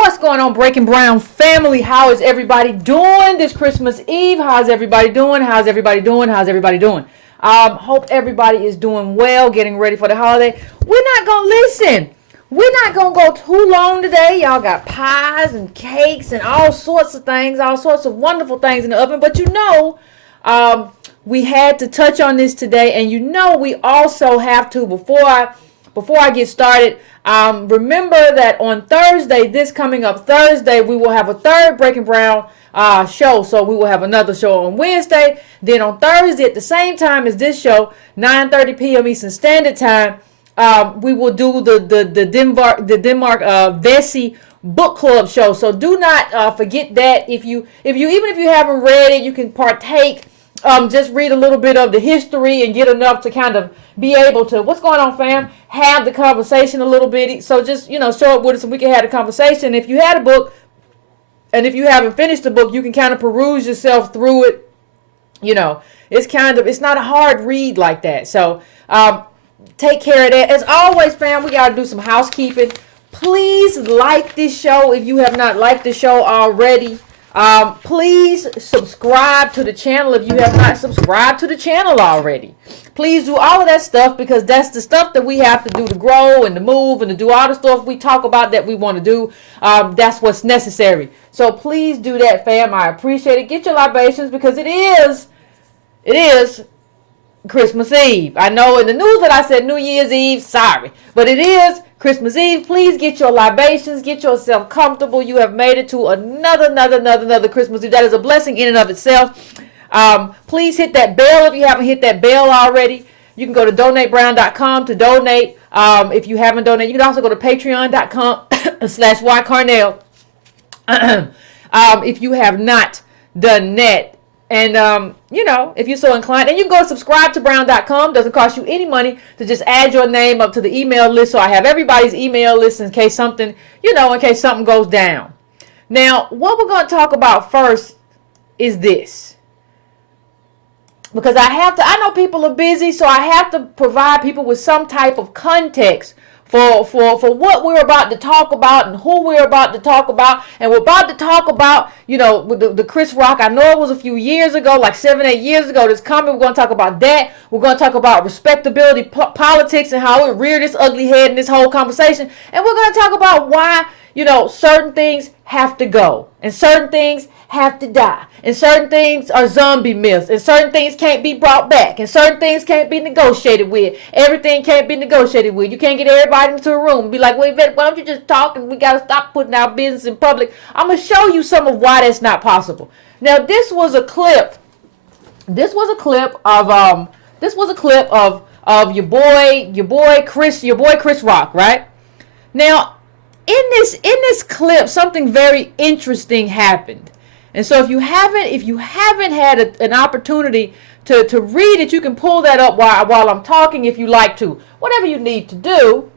What's going on, Breaking Brown family? How is everybody doing this Christmas Eve? How's everybody doing? How's everybody doing? How's everybody doing? Hope everybody is doing well, getting ready for the holiday. We're not going to listen. We're not going to go too long today. Y'all got pies and cakes and all sorts of things, all sorts of wonderful things in the oven. But we had to touch on this today. And we also have to, before I get started, remember that on Thursday, this coming up Thursday, we will have a third Breaking Brown show. So we will have another show on Wednesday. Then on Thursday at the same time as this show, 9:30 p.m. Eastern Standard Time, we will do the Denmark Vesey book club show. So do not forget that. If you haven't read it, you can partake. Just read a little bit of the history and get enough to kind of be able to, what's going on, fam? Have the conversation a little bit. So just, show up with us and we can have the conversation. If you had a book and if you haven't finished the book, you can kind of peruse yourself through it. It's not a hard read like that. So take care of that. As always, fam, we got to do some housekeeping. Please like this show if you have not liked the show already. Please subscribe to the channel if you have not subscribed to the channel already. Please do all of that stuff because that's the stuff that we have to do to grow and to move and to do all the stuff we talk about that we want to do. That's what's necessary. So please do that, fam. I appreciate it. Get your libations because it is Christmas Eve. I know in the news that I said New Year's Eve. Sorry, but it is Christmas Eve. Please get your libations. Get yourself comfortable. You have made it to another Christmas Eve. That is a blessing in and of itself. Please hit that bell if you haven't hit that bell already. You can go to donatebrown.com to donate. If you haven't donated, you can also go to patreon.com/ycarnell. If you have not done that. And, if you're so inclined, and you can go subscribe to brown.com. Doesn't cost you any money to just add your name up to the email list. So I have everybody's email list in case something, in case something goes down. Now, what we're going to talk about first is this. Because I know people are busy, so I have to provide people with some type of context for what we're about to talk about and who we're about to talk about. And we're about to talk about, with the Chris Rock. I know it was a few years ago, like 7-8 years ago, this coming. We're going to talk about that. We're going to talk about respectability politics and how it reared its ugly head in this whole conversation. And we're going to talk about why, certain things have to go and certain things have to die. And certain things are zombie myths. And certain things can't be brought back. And certain things can't be negotiated with. Everything can't be negotiated with. You can't get everybody into a room and be like, wait, Yvette, why don't you just talk and we got to stop putting our business in public. I'm going to show you some of why that's not possible. Now, this was a clip of your boy Chris Rock, right? Now, in this clip, something very interesting happened. And so if you haven't had an opportunity to read it, you can pull that up while I'm talking if you like to. Whatever you need to do,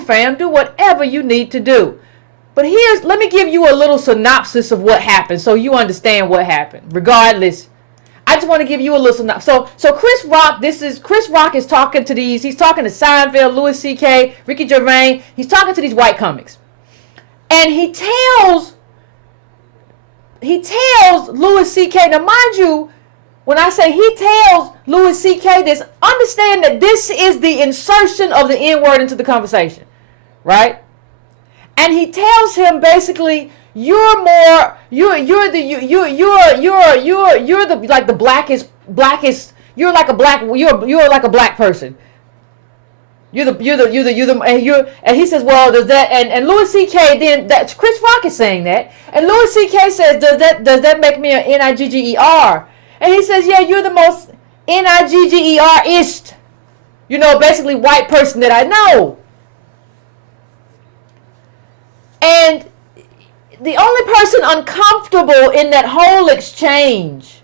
fam, do whatever you need to do. But let me give you a little synopsis of what happened so you understand what happened. Regardless, I just want to give you a little synopsis. So Chris Rock is talking to he's talking to Seinfeld, Louis C.K., Ricky Gervais. He's talking to these white comics. And he tells Louis C.K. Now, mind you, when I say he tells Louis C.K. this, understand that this is the insertion of the N-word into the conversation, right? And he tells him basically, you're the blackest. You're like a black person. And he says, well, does that, and Louis C.K. then, that's Chris Rock is saying that, and Louis C.K. says, does that make me an N-I-G-G-E-R? And he says, yeah, you're the most N-I-G-G-E-R-ist, basically white person that I know. And the only person uncomfortable in that whole exchange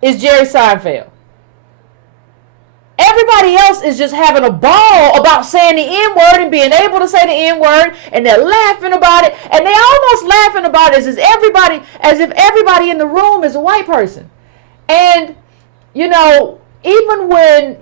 is Jerry Seinfeld. Everybody else is just having a ball about saying the N-word and being able to say the N-word, and they're laughing about it, and they almost laughing about it as if everybody in the room is a white person. And even when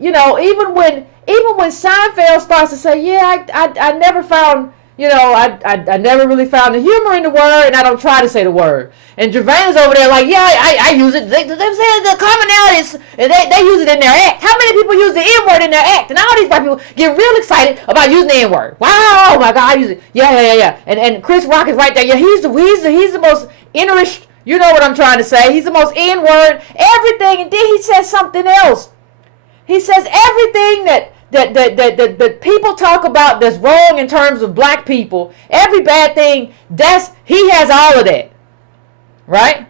even when Seinfeld starts to say, yeah, I never found, I never really found the humor in the word, and I don't try to say the word. And Gervain's over there like, yeah, I use it. They say the commonalities, and they use it in their act. How many people use the N-word in their act? And all these white people get real excited about using the N-word. Wow, oh my God, I use it. Yeah. And Chris Rock is right there. Yeah, he's the most innerish. You know what I'm trying to say. He's the most N-word, everything. And then he says something else. He says everything that people talk about that's wrong in terms of black people, every bad thing, he has all of that. Right?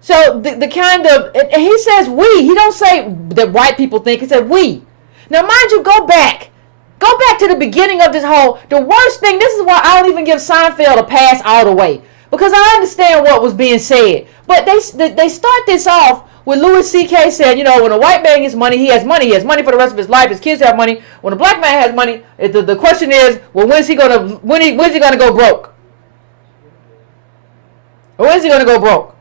So the kind of, and he says we. He don't say that white people think. He said we. Now mind you, go back to the beginning of this the worst thing. This is why I don't even give Seinfeld a pass all the way, because I understand what was being said. But they start this off with Louis C.K. said, when a white man gets money, he has money. He has money for the rest of his life. His kids have money. When a black man has money, the question is, well, when's he gonna go broke? Or when's he gonna go broke?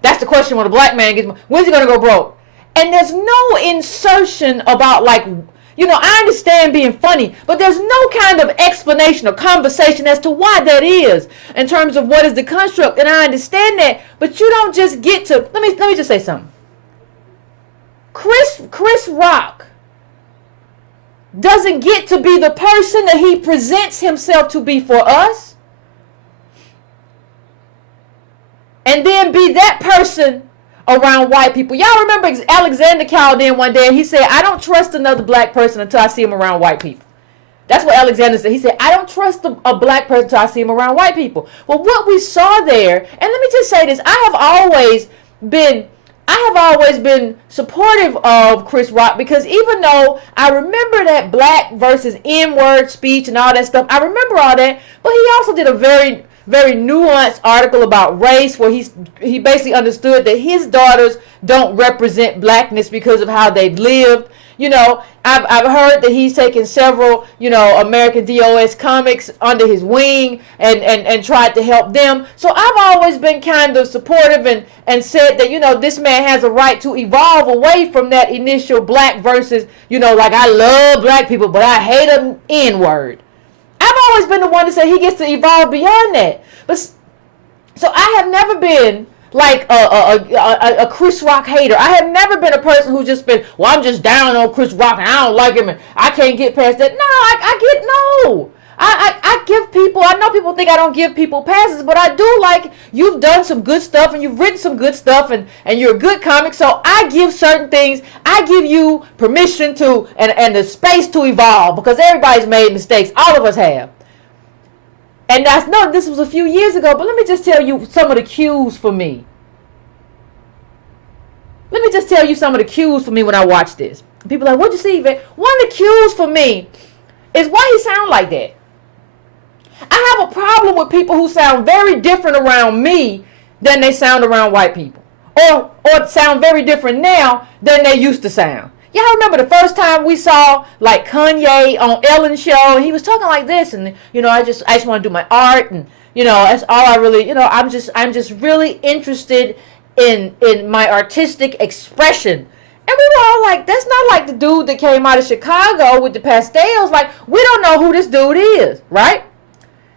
That's the question when a black man gets money. When's he gonna go broke? And there's no insertion about I understand being funny, but there's no kind of explanation or conversation as to why that is in terms of what is the construct. And I understand that, but you don't just get to, let me just say something. Chris Rock doesn't get to be the person that he presents himself to be for us, and then be that person around white people. Y'all remember Alexander called in one day and he said, I don't trust another black person until I see him around white people. That's what Alexander said. He said, I don't trust a black person until I see him around white people. Well, what we saw there, and let me just say this, I have always been supportive of Chris Rock, because even though I remember that black versus N-word speech and all that stuff, I remember all that, but he also did a very nuanced article about race, where he basically understood that his daughters don't represent blackness because of how they've lived. I've heard that he's taken several, American DOS comics under his wing and tried to help them. So I've always been kind of supportive and said that, this man has a right to evolve away from that initial black versus, I love black people, but I hate an N-word. I've always been the one to say he gets to evolve beyond that. But so I have never been like a Chris Rock hater. I have never been a person who's just been, well, I'm just down on Chris Rock and I don't like him and I can't get past that. No, I give people, I know people think I don't give people passes, but I do. Like, you've done some good stuff and you've written some good stuff and you're a good comic, so I give certain things, I give you permission to and the space to evolve, because everybody's made mistakes. All of us have. And this was a few years ago, but let me just tell you some of the cues for me. Let me just tell you some of the cues for me when I watch this. People are like, what'd you see, Yvette? One of the cues for me is why he sound like that. I have a problem with people who sound very different around me than they sound around white people. Or sound very different now than they used to sound. Y'all remember the first time we saw like Kanye on Ellen's show, and he was talking like this, and I just want to do my art, and that's all I really, I'm just really interested in my artistic expression. And we were all like, that's not like the dude that came out of Chicago with the pastels. Like, we don't know who this dude is, right?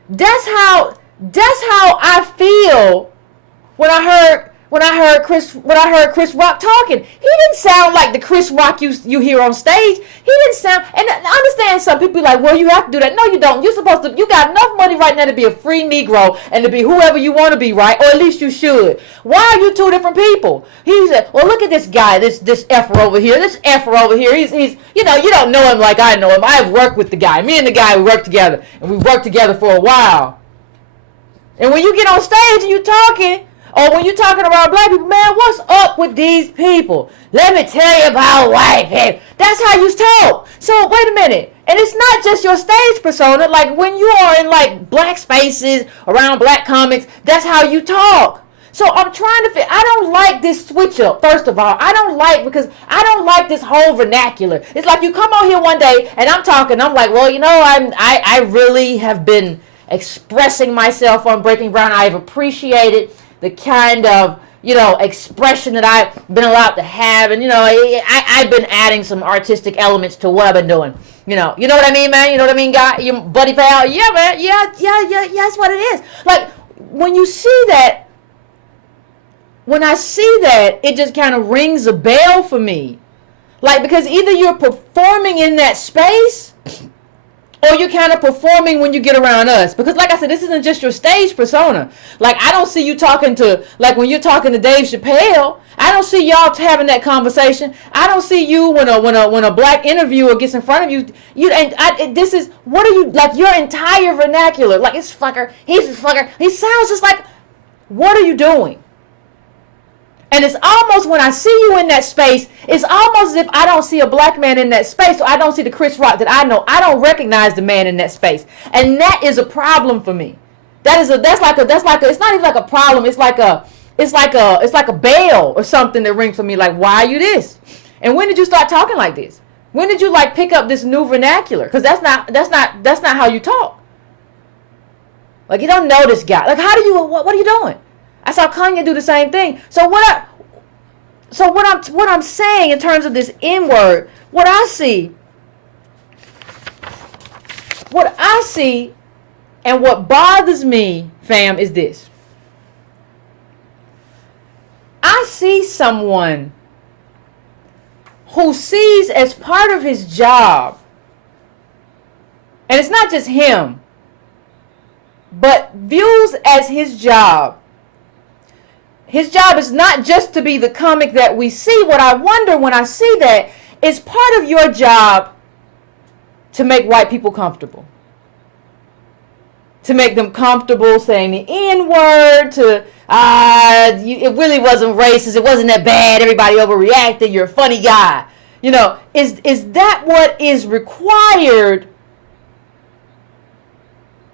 That's how I feel when I heard Chris Rock talking. He didn't sound like the Chris Rock you hear on stage. He didn't sound, and I understand some people be like, well, you have to do that. No, you don't. You got enough money right now to be a free Negro and to be whoever you want to be, right? Or at least you should. Why are you two different people? He said, well, look at this guy, this effer over here, he's you don't know him like I know him. I've worked with the guy. Me and the guy, we worked together, and we worked together for a while. And when you get on stage and you talking, or when you're talking about black people, man, what's up with these people? Let me tell you about white people. That's how you talk. So wait a minute. And it's not just your stage persona. Like when you are in like black spaces, around black comics, that's how you talk. So I'm trying to I don't like this switch up, first of all. Because I don't like this whole vernacular. It's like you come on here one day and I'm talking. I'm like, well, I really have been expressing myself on Breaking Ground. I've appreciated the kind of, expression that I've been allowed to have. And, I've been adding some artistic elements to what I've been doing. You know what I mean, man? You know what I mean, guy? Your buddy pal? Yeah, man. Yeah, that's what it is. Like, when you see that, when I see that, it just kind of rings a bell for me. Like, because either you're performing in that space, or you're kind of performing when you get around us. Because like I said, this isn't just your stage persona. Like, I don't see you talking to, like when you're talking to Dave Chappelle, I don't see y'all having that conversation. I don't see you when a black interviewer gets in front of you. This is, what are you, like your entire vernacular. Like, it's fucker, he's a fucker. He sounds just like, what are you doing? And it's almost, when I see you in that space, it's almost as if I don't see a black man in that space, or I don't see the Chris Rock that I know. I don't recognize the man in that space. And that is a problem for me. It's not even like a problem. It's like a bell or something that rings for me. Like, why are you this? And when did you start talking like this? When did you like pick up this new vernacular? Because that's not how you talk. Like, you don't know this guy. Like, what are you doing? I saw Kanye do the same thing. So what I'm saying in terms of this N-word, what I see and what bothers me, fam, is this. I see someone who sees as part of his job, and it's not just him, but views as his job. His job is not just to be the comic that we see. What I wonder when I see that is, part of your job to make white people comfortable. To make them comfortable saying the N-word, it really wasn't racist, it wasn't that bad, everybody overreacted, you're a funny guy. Is that what is required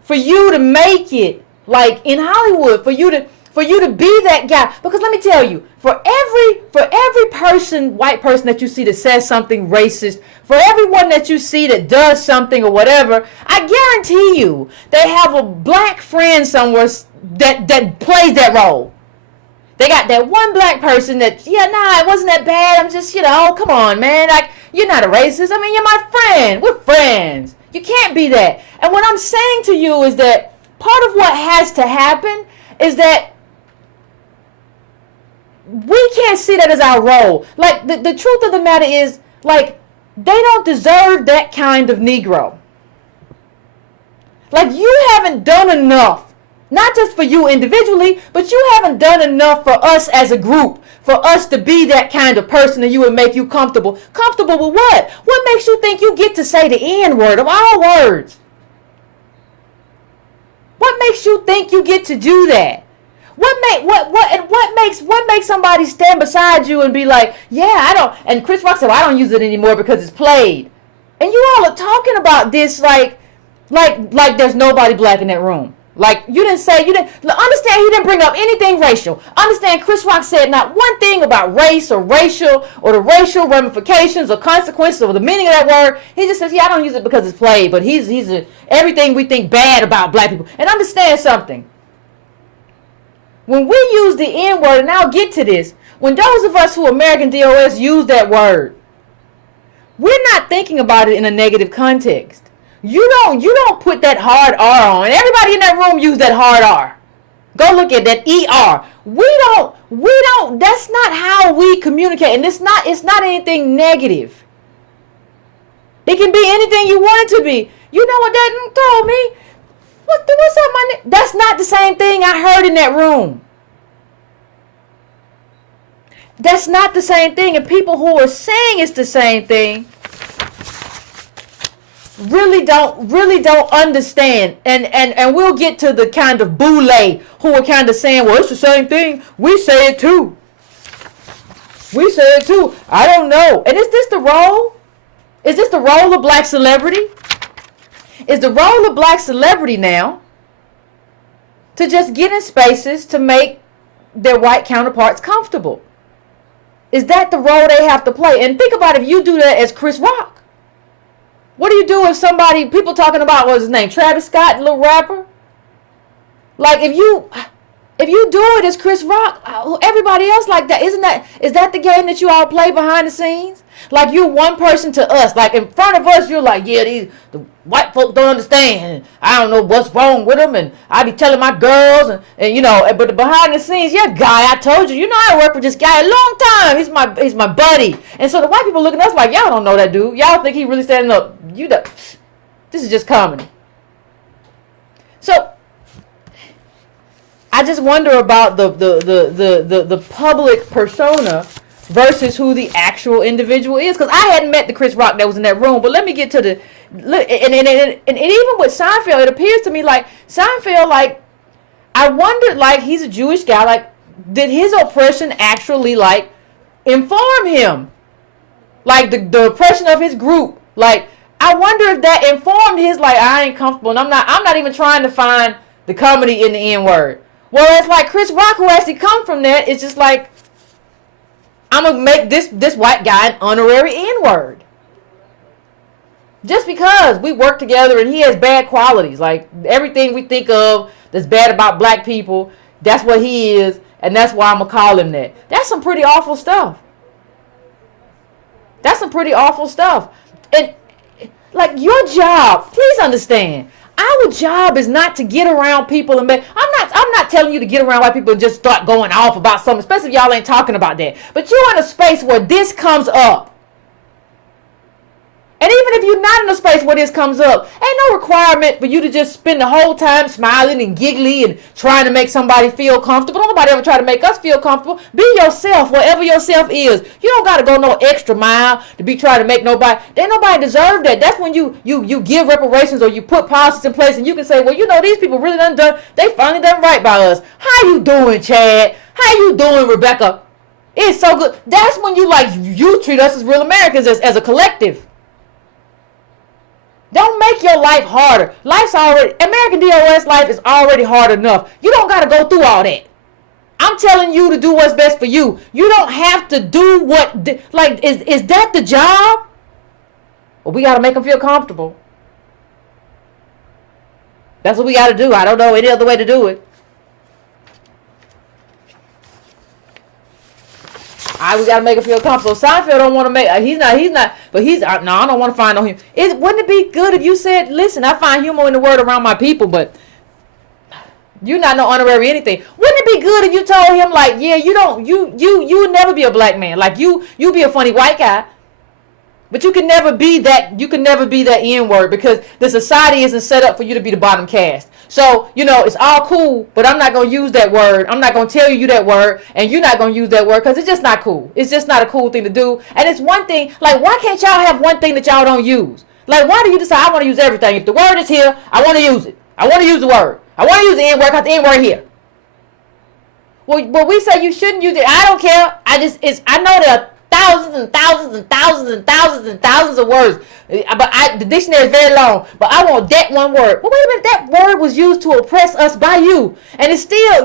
for you to make it, like in Hollywood, for you to be that guy? Because let me tell you, for every person, white person that you see that says something racist, for everyone that you see that does something or whatever, I guarantee you they have a black friend somewhere that plays that role. They got that one black person that, it wasn't that bad. I'm just, come on, man. Like, you're not a racist. I mean, you're my friend. We're friends. You can't be that. And what I'm saying to you is that part of what has to happen is that we can't see that as our role. Like, the truth of the matter is, like, they don't deserve that kind of Negro. Like, you haven't done enough, not just for you individually, but you haven't done enough for us as a group, for us to be that kind of person that you would make you comfortable. Comfortable with what? What makes you think you get to say the N-word of all words? What makes you think you get to do that? What makes somebody stand beside you and be like, I don't, and Chris Rock said, well, I don't use it anymore because it's played. And you all are talking about this like there's nobody black in that room. Like, understand he didn't bring up anything racial. Understand Chris Rock said not one thing about race or racial or the racial ramifications or consequences or the meaning of that word. He just says, I don't use it because it's played, but he's everything we think bad about black people. And understand something. When we use the N-word, and I'll get to this, when those of us who American DOS use that word, we're not thinking about it in a negative context. You don't put that hard R on. Everybody in that room use that hard R. Go look at that ER. We don't, that's not how we communicate. And it's not anything negative. It can be anything you want it to be. You know what that told me? What's up, my nigga? That's not the same thing I heard in that room. That's not the same thing. And people who are saying it's the same thing really don't understand. And we'll get to the kind of boule who are kind of saying, well, it's the same thing. We say it too. I don't know. And is this the role? Is this the role of black celebrity? Is the role of black celebrity now to just get in spaces to make their white counterparts comfortable? Is that the role they have to play? And think about if you do that as Chris Rock. What do you do if people talking about, what was his name, Travis Scott, the little rapper? Like, if if you do it as Chris Rock, everybody else like that, is that the game that you all play behind the scenes? Like you're one person to us. Like in front of us, you're like, yeah, the white folk don't understand. I don't know what's wrong with them. And I be telling my girls and but behind the scenes, yeah, guy, I told you, I worked with this guy a long time. He's my buddy. And so the white people looking at us like, y'all don't know that dude. Y'all think he really standing up. This is just comedy. So I just wonder about the public persona versus who the actual individual is. Because I hadn't met the Chris Rock that was in that room. But let me get to and even with Seinfeld, it appears to me like Seinfeld, like, I wondered, like, he's a Jewish guy. Like, did his oppression actually, like, inform him? Like, the oppression of his group. Like, I wonder if that informed his, like, I ain't comfortable. And I'm not even trying to find the comedy in the N-word. Whereas, like, Chris Rock, who actually come from that, it's just like, I'm going to make this white guy an honorary N-word. Just because we work together and he has bad qualities. Like, everything we think of that's bad about black people, that's what he is, and that's why I'm going to call him that. That's some pretty awful stuff. That's some pretty awful stuff. And, like, your job, please understand, our job is not to get around people and I'm not telling you to get around white people and just start going off about something, especially if y'all ain't talking about that. But you're in a space where this comes up. And even if you're not in a space where this comes up, ain't no requirement for you to just spend the whole time smiling and giggly and trying to make somebody feel comfortable. Don't nobody ever try to make us feel comfortable. Be yourself, wherever yourself is. You don't got to go no extra mile to be trying to make nobody. Ain't nobody deserve that. That's when you give reparations or you put policies in place and you can say, well, these people really they finally done right by us. How you doing, Chad? How you doing, Rebecca? It's so good. That's when you treat us as real Americans, as a collective. Don't make your life harder. American DOS life is already hard enough. You don't got to go through all that. I'm telling you to do what's best for you. You don't have to do is that the job? Well, we got to make them feel comfortable. That's what we got to do. I don't know any other way to do it. We got to make him feel comfortable. Seinfeld don't want to make, he's not, but no, I don't want to find no humor. Wouldn't it be good if you said, listen, I find humor in the word around my people, but you're not no honorary anything. Wouldn't it be good if you told him, like, yeah, you would never be a black man. Like, you be a funny white guy. But you can never be that N-word because the society isn't set up for you to be the bottom caste. So, it's all cool, but I'm not going to use that word. I'm not going to tell you that word, and you're not going to use that word because it's just not cool. It's just not a cool thing to do. And it's one thing, like, why can't y'all have one thing that y'all don't use? Like, why do you decide I want to use everything? If the word is here, I want to use it. I want to use the word. I want to use the N-word because the N-word here. Well, we say you shouldn't use it. I don't care. I know there are thousands and thousands and thousands and thousands and thousands of words. But the dictionary is very long. But I want that one word. Well, wait a minute. That word was used to oppress us by you. And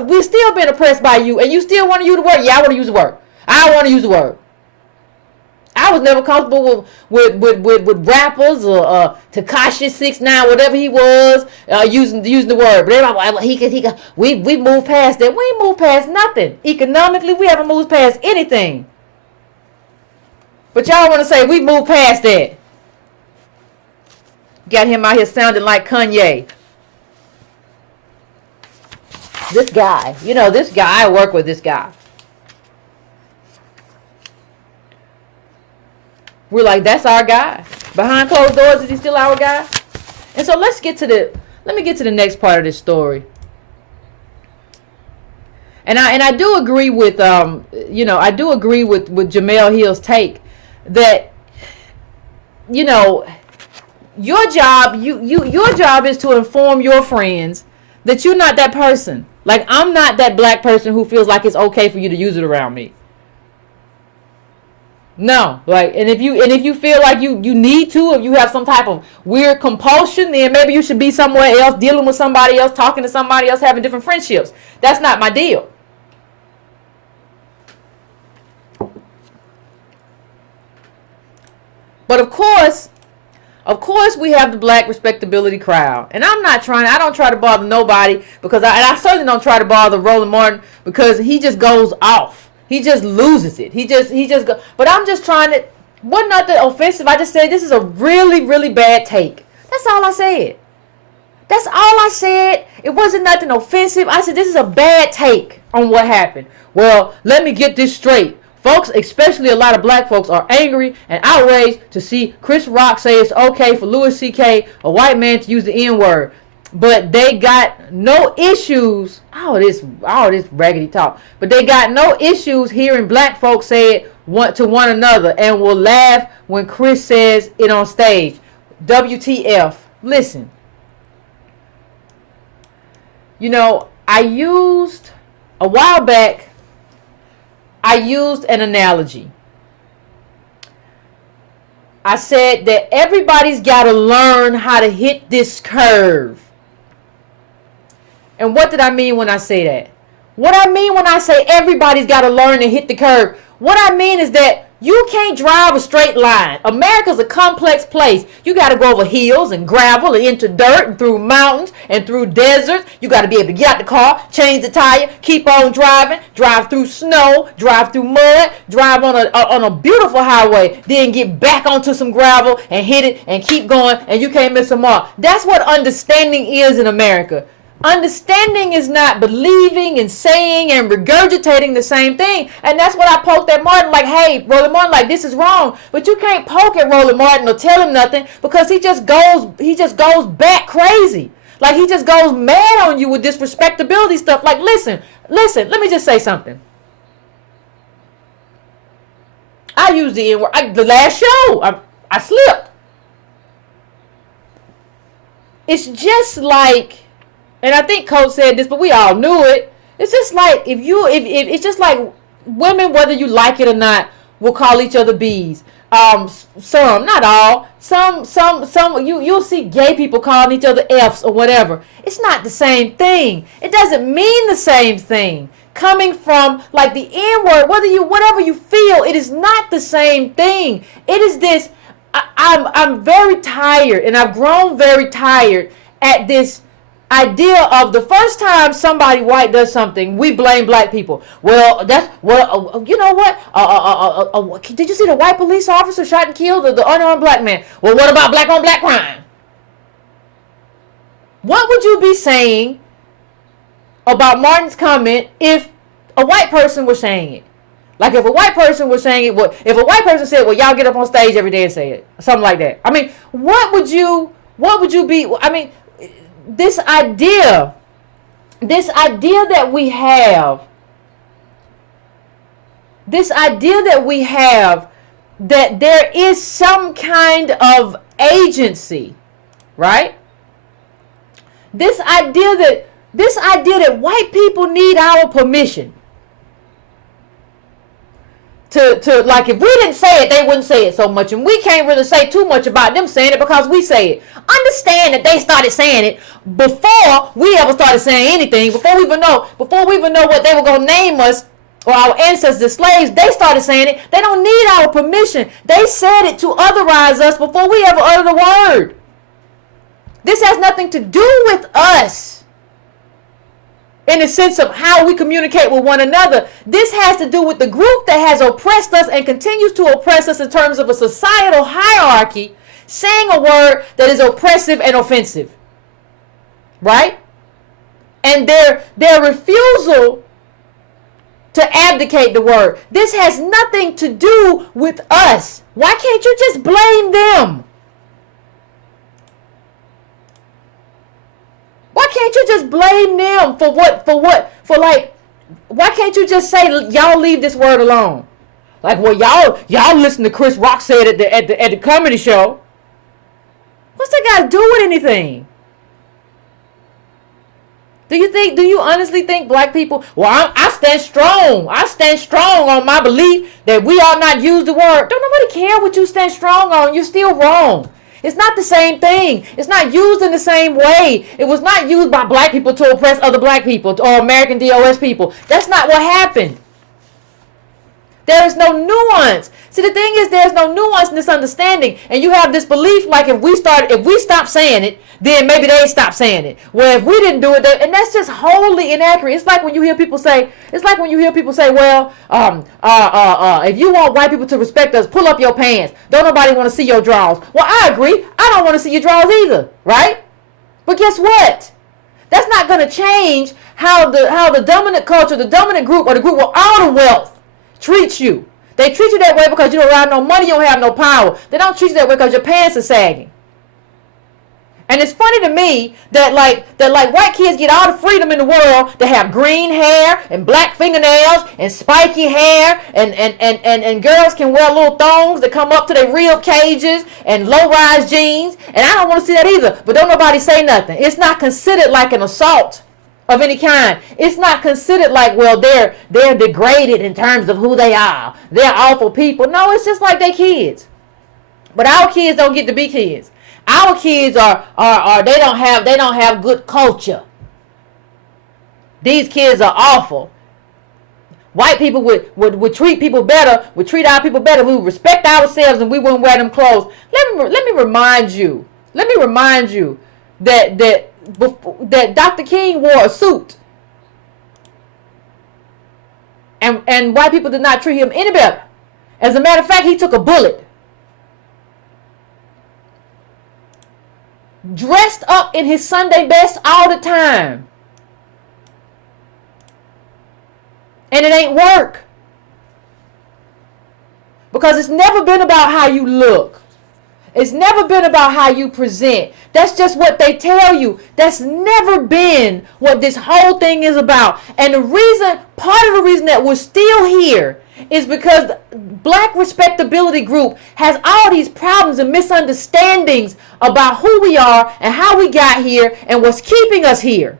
we're still being oppressed by you. And you still want to use the word? Yeah, I want to use the word. I want to use the word. I was never comfortable with rappers or Tekashi 6ix9ine, whatever he was, using the word. But everybody, we moved past that. We ain't moved past nothing. Economically, we haven't moved past anything. But y'all want to say we moved past that. Got him out here sounding like Kanye. This guy. I work with this guy. We're like, that's our guy. Behind closed doors, is he still our guy? And so let me get to the next part of this story. And I do agree with with Jamel Hill's take that your job is to inform your friends that you're not that person. Like, I'm not that black person who feels like it's okay for you to use it around me. No, like, and if you feel like you need to, if you have some type of weird compulsion, then maybe you should be somewhere else, dealing with somebody else, talking to somebody else, having different friendships. That's not my deal. But of course, Of course, we have the black respectability crowd. And I don't try to bother nobody because I certainly don't try to bother Roland Martin because he just goes off. He just loses it. He just go. But I'm just trying to, wasn't nothing offensive. I just said this is a really, really bad take. That's all I said. That's all I said. It wasn't nothing offensive. I said this is a bad take on what happened. Well, let me get this straight. Folks, especially a lot of black folks, are angry and outraged to see Chris Rock say it's okay for Louis C.K., a white man, to use the N-word. But they got no issues. All this raggedy talk. But they got no issues hearing black folks say it to one another and will laugh when Chris says it on stage. WTF. Listen. You know, a while back, I used an analogy. I said that everybody's got to learn how to hit this curve. And what did I mean when I say that? What I mean when I say everybody's got to learn to hit the curve, what I mean is that you can't drive a straight line. America's a complex place. You got to go over hills and gravel and into dirt and through mountains and through deserts. You got to be able to get out the car, change the tire, keep on driving, drive through snow, drive through mud, drive on a beautiful highway, then get back onto some gravel and hit it and keep going, and you can't miss a mark. That's what understanding is in America. Understanding is not believing and saying and regurgitating the same thing. And that's what I poked at Martin, like, hey, Roland Martin, like, this is wrong. But you can't poke at Roland Martin or tell him nothing because he just goes back crazy. Like, he just goes mad on you with this respectability stuff. Like, listen, let me just say something. I used the N-word. The last show, I slipped. It's just like, and I think Coach said this, but we all knew it. It's just like if it's just like women, whether you like it or not, will call each other bees. Some, not all. Some. You'll see gay people calling each other F's or whatever. It's not the same thing. It doesn't mean the same thing. Coming from like the N-word, whatever you feel, it is not the same thing. It is this. I'm very tired, and I've grown very tired at this idea of the first time somebody white does something, we blame black people. Well, you know what? Did you see the white police officer shot and killed the unarmed black man? Well, what about black on black crime? What would you be saying about Martin's comment if a white person were saying it? Like if a white person was saying it, well, if a white person said, well, y'all get up on stage every day and say it, something like that. I mean, what would you be? I mean, this idea that we have that there is some kind of agency, right? This idea that white people need our permission to like, if we didn't say it, they wouldn't say it so much, and we can't really say too much about them saying it because we say it. Understand that they started saying it before we ever started saying anything, before we even know what they were gonna name us or our ancestors slaves. They started saying it. They don't need our permission. They said it to otherize us before we ever uttered a word. This has nothing to do with us in the sense of how we communicate with one another. This has to do with the group that has oppressed us and continues to oppress us in terms of a societal hierarchy, saying a word that is oppressive and offensive. Right? And their refusal to abdicate the word. This has nothing to do with us. Why can't you just blame them? Why can't you just blame them for like, why can't you just say, y'all leave this word alone? Like, well, y'all listen to Chris Rock say it at the comedy show. What's that got to do with anything? Do you honestly think black people, well, I stand strong. I stand strong on my belief that we ought not use the word. Don't nobody care what you stand strong on. You're still wrong. It's not the same thing. It's not used in the same way. It was not used by black people to oppress other black people or American DOS people. That's not what happened. There is no nuance. See, the thing is, there's no nuance in this understanding. And you have this belief like if we stop saying it, then maybe they stop saying it. Well, if we didn't do it, and that's just wholly inaccurate. It's like when you hear people say, well, if you want white people to respect us, pull up your pants. Don't nobody want to see your drawers. Well, I agree. I don't want to see your drawers either, right? But guess what? That's not going to change how the dominant culture, the dominant group, or the group with all the wealth treats you. They treat you that way because you don't have no money, you don't have no power. They don't treat you that way because your pants are sagging. And it's funny to me that white kids get all the freedom in the world to have green hair and black fingernails and spiky hair and girls can wear little thongs that come up to their rib cages and low-rise jeans. And I don't want to see that either. But don't nobody say nothing. It's not considered like an assault of any kind. It's not considered like, well, they're degraded in terms of who they are. They're awful people. No, it's just like they kids. But our kids don't get to be kids. Our kids are they don't have good culture. These kids are awful. White people would treat people better, would treat our people better. We would respect ourselves and we wouldn't wear them clothes. Let me remind you that Dr. King wore a suit. And white people did not treat him any better. As a matter of fact, he took a bullet. Dressed up in his Sunday best all the time. And it ain't work. Because it's never been about how you look. It's never been about how you present. That's just what they tell you. That's never been what this whole thing is about. And part of the reason that we're still here is because the Black Respectability Group has all these problems and misunderstandings about who we are and how we got here and what's keeping us here.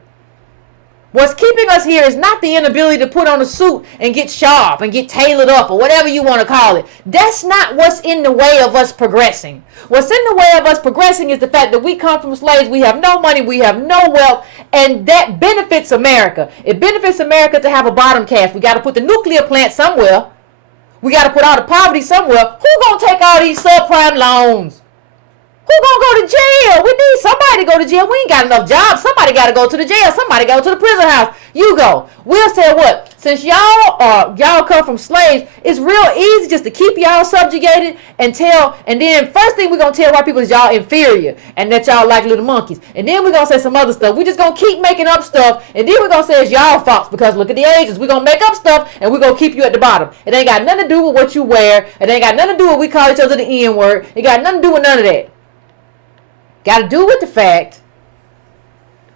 What's keeping us here is not the inability to put on a suit and get sharp and get tailored up or whatever you want to call it. That's not what's in the way of us progressing. What's in the way of us progressing is the fact that we come from slaves, we have no money, we have no wealth, and that benefits America. It benefits America to have a bottom caste. We got to put the nuclear plant somewhere. We got to put all the poverty somewhere. Who gonna take all these subprime loans? Who gonna go to jail? We need somebody to go to jail. We ain't got enough jobs. Somebody got to go to the jail. Somebody got to go to the prison house. You go. We'll say what? Since y'all come from slaves, it's real easy just to keep y'all subjugated and then first thing we're gonna tell white people is y'all inferior and that y'all like little monkeys. And then we're gonna say some other stuff. We just gonna keep making up stuff, and then we're gonna say it's y'all fault because look at the ages. We're gonna make up stuff and we're gonna keep you at the bottom. It ain't got nothing to do with what you wear. It ain't got nothing to do with what we call each other the N word. It got nothing to do with none of that. Got to do with the fact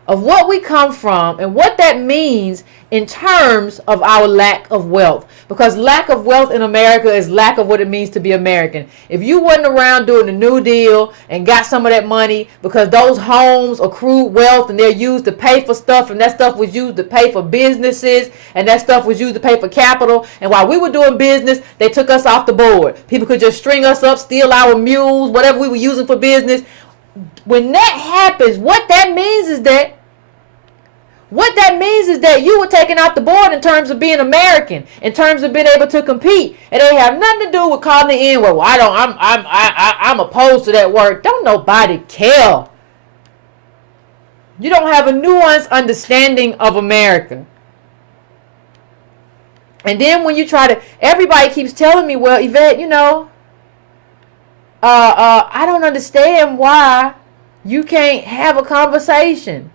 of what we come from and what that means in terms of our lack of wealth. Because lack of wealth in America is lack of what it means to be American. If you wasn't around doing the New Deal and got some of that money because those homes accrued wealth and they're used to pay for stuff, and that stuff was used to pay for businesses, and that stuff was used to pay for capital, and while we were doing business, they took us off the board. People could just string us up, steal our mules, whatever we were using for business. When that happens, what that means is that you were taken off the board in terms of being American, in terms of being able to compete, and they have nothing to do with calling the N word. Well, I'm opposed to that word. Don't nobody care. You don't have a nuanced understanding of America. And then when you everybody keeps telling me, well, Yvette, I don't understand why you can't have a conversation.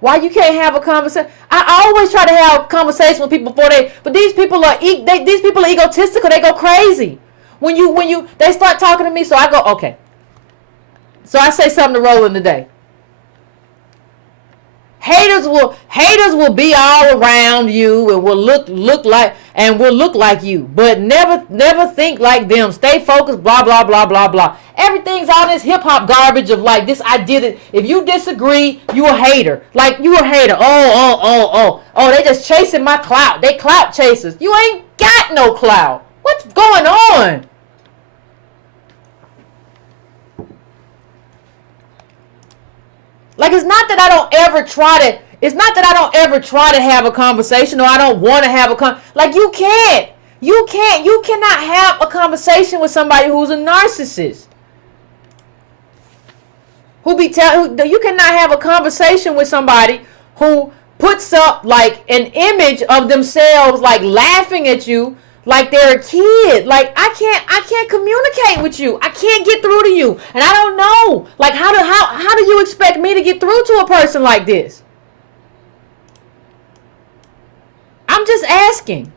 Why you can't have a conversation? I always try to have a conversation with people but these people are egotistical. They go crazy when they start talking to me. So I go, okay. So I say something to Roland today. Haters will be all around you and will look like you, but never think like them. Stay focused, blah blah blah blah blah. Everything's all this hip hop garbage of like this. I did it. If you disagree, you a hater. Like you a hater. Oh. They just chasing my clout. They clout chasers. You ain't got no clout. What's going on? Like, it's not that I don't ever try to have a conversation, or I don't want to have a like, you can't. You cannot have a conversation with somebody who's a narcissist. You cannot have a conversation with somebody who puts up like an image of themselves, like laughing at you, like they're a kid. Like I can't communicate with you. I can't get through to you, and I don't know. Like how do you expect me to get through to a person like this? I'm just asking.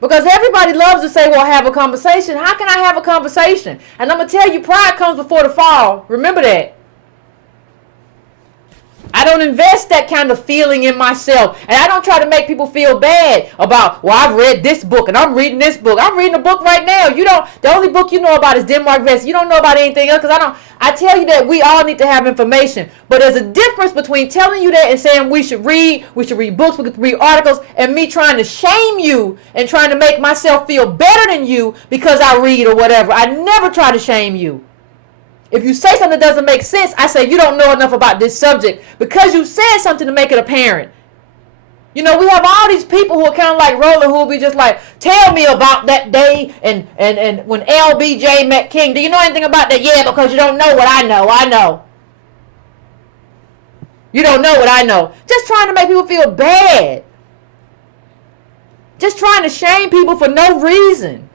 Because everybody loves to say, well, have a conversation. How can I have a conversation? And I'm going to tell you, pride comes before the fall. Remember that. I don't invest that kind of feeling in myself. And I don't try to make people feel bad about, well, I've read this book and I'm reading this book. I'm reading a book right now. The only book you know about is Denmark Vest. You don't know about anything else because I tell you that we all need to have information. But there's a difference between telling you that and saying we should read books, we could read articles, and me trying to shame you and trying to make myself feel better than you because I read or whatever. I never try to shame you. If you say something that doesn't make sense, I say you don't know enough about this subject because you said something to make it apparent. We have all these people who are kind of like Roller who will be just like, tell me about that day and when LBJ met King. Do you know anything about that? Yeah, because you don't know what I know. I know. You don't know what I know. Just trying to make people feel bad. Just trying to shame people for no reason.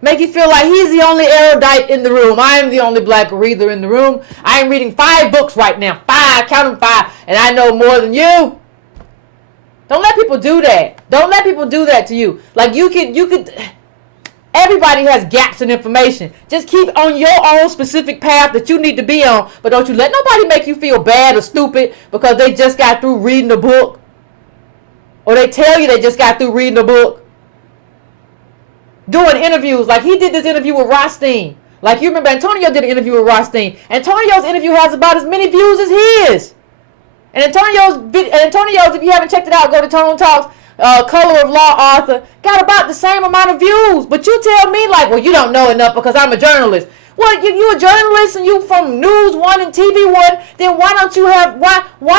Make you feel like he's the only erudite in the room. I am the only black reader in the room. I am reading 5 books right now. 5, count them 5, and I know more than you. Don't let people do that. Don't let people do that to you. Like you could. Everybody has gaps in information. Just keep on your own specific path that you need to be on, but don't you let nobody make you feel bad or stupid because they just got through reading a book, or they tell you they just got through reading a book. Doing interviews, like he did this interview with Rothstein. Like you remember Antonio did an interview with Rothstein. Antonio's interview has about as many views as his. And Antonio's, if you haven't checked it out, go to Tone Talks, Color of Law author, got about the same amount of views. But you tell me like, well, you don't know enough because I'm a journalist. Well, if you're a journalist and you from News 1 and TV 1, then why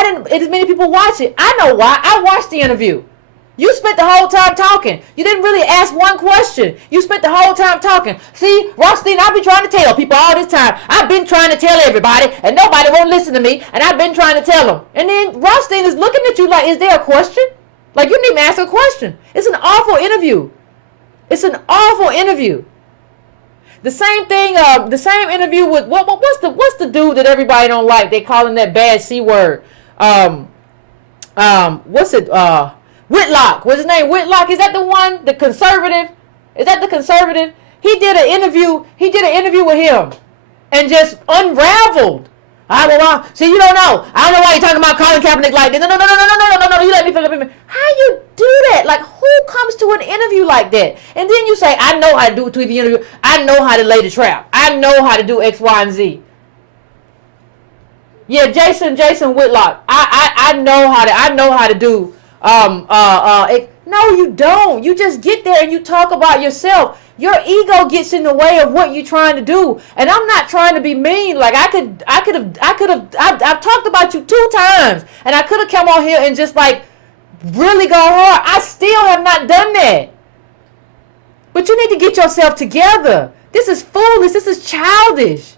didn't as many people watch it? I know why. I watched the interview. You spent the whole time talking. You didn't really ask one question. You spent the whole time talking. See, Rothstein, I've been trying to tell people all this time. I've been trying to tell everybody, and nobody won't listen to me, and I've been trying to tell them. And then Rothstein is looking at you like, is there a question? Like, you didn't even ask a question. It's an awful interview. It's an awful interview. The same thing, the same interview with, what's the dude that everybody don't like? They call him that bad C word. Whitlock. What's his name? Whitlock. Is that the one? The conservative? Is that the conservative? He did an interview with him and just unraveled. See, you don't know. I don't know why you're talking about Colin Kaepernick like this. No. You let me finish. How you do that? Like, who comes to an interview like that? And then you say, I know how to do a TV interview. I know how to lay the trap. I know how to do X, Y, and Z. Yeah, Jason Whitlock. I know how to do. No, you don't. You just get there and you talk about yourself. Your ego gets in the way of what you're trying to do. And I'm not trying to be mean. Like I've talked about you 2 times, and I could have come on here and just like really go hard. I still have not done that. But you need to get yourself together. This is foolish. This is childish.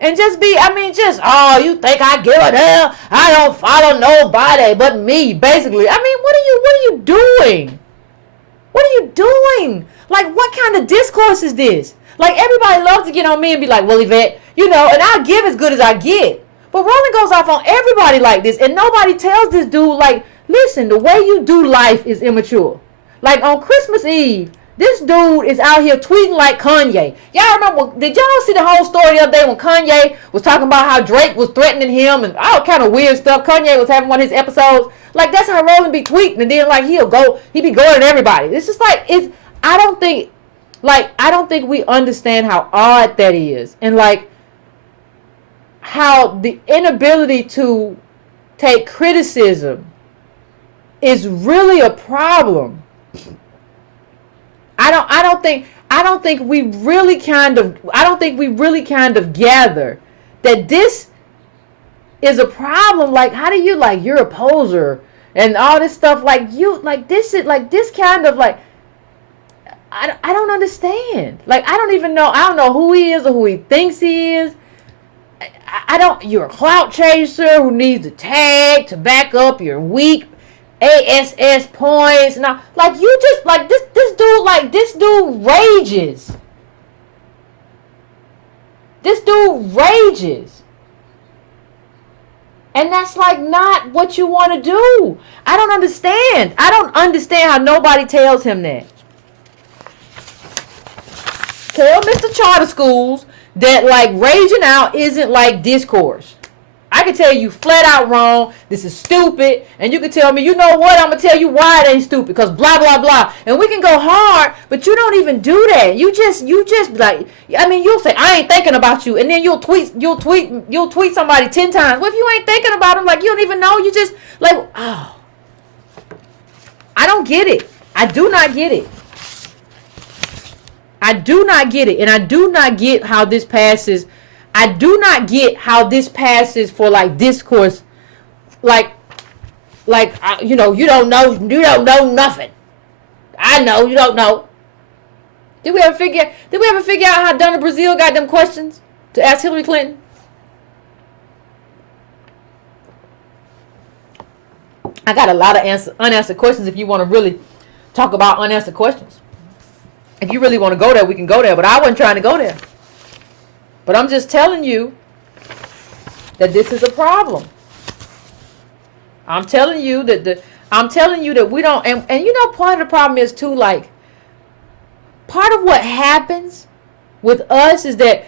And you think I give a damn? I don't follow nobody but me, basically. What are you doing? What are you doing? Like, what kind of discourse is this? Like, everybody loves to get on me and be like, well, Yvette, and I'll give as good as I get. But Roland goes off on everybody like this, and nobody tells this dude, like, listen, the way you do life is immature. Like, on Christmas Eve, this dude is out here tweeting like Kanye. Y'all remember, did y'all see the whole story the other day when Kanye was talking about how Drake was threatening him and all kind of weird stuff? Kanye was having one of his episodes. Like, that's how Roland be tweeting, and then like he be going at everybody. It's just like, I don't think we understand how odd that is. And like how the inability to take criticism is really a problem. I don't think we really kind of gather that this is a problem. Like, how do you, like, you're a poser and all this stuff, like, you, like, this is, like, this kind of, like, I don't understand. Like, I don't know who he is or who he thinks he is. I don't, you're a clout chaser who needs a tag to back up your weak ASS points. Now, like, you just, like, this dude rages. This dude rages. And that's, like, not what you want to do. I don't understand. I don't understand how nobody tells him that. Tell Mr. Charter Schools that, like, raging out isn't like discourse. I can tell you flat out wrong, this is stupid, and you can tell me, you know what, I'm going to tell you why it ain't stupid, because blah, blah, blah. And we can go hard, but you don't even do that. You just, like, I mean, you'll say, I ain't thinking about you, and then you'll tweet somebody 10 times. Well, if you ain't thinking about them, like, you don't even know, you just, like, oh. I don't get it. I do not get it. I do not get it, and I do not get how this passes. I do not get how this passes for, like, discourse, like, you know, you don't know nothing. I know you don't know. Did we ever figure out how Donna Brazile got them questions to ask Hillary Clinton? I got a lot of unanswered questions. If you want to really talk about unanswered questions, if you really want to go there, we can go there. But I wasn't trying to go there. But I'm just telling you that this is a problem. I'm telling you that we don't, and you know, part of the problem is too, like, part of what happens with us is that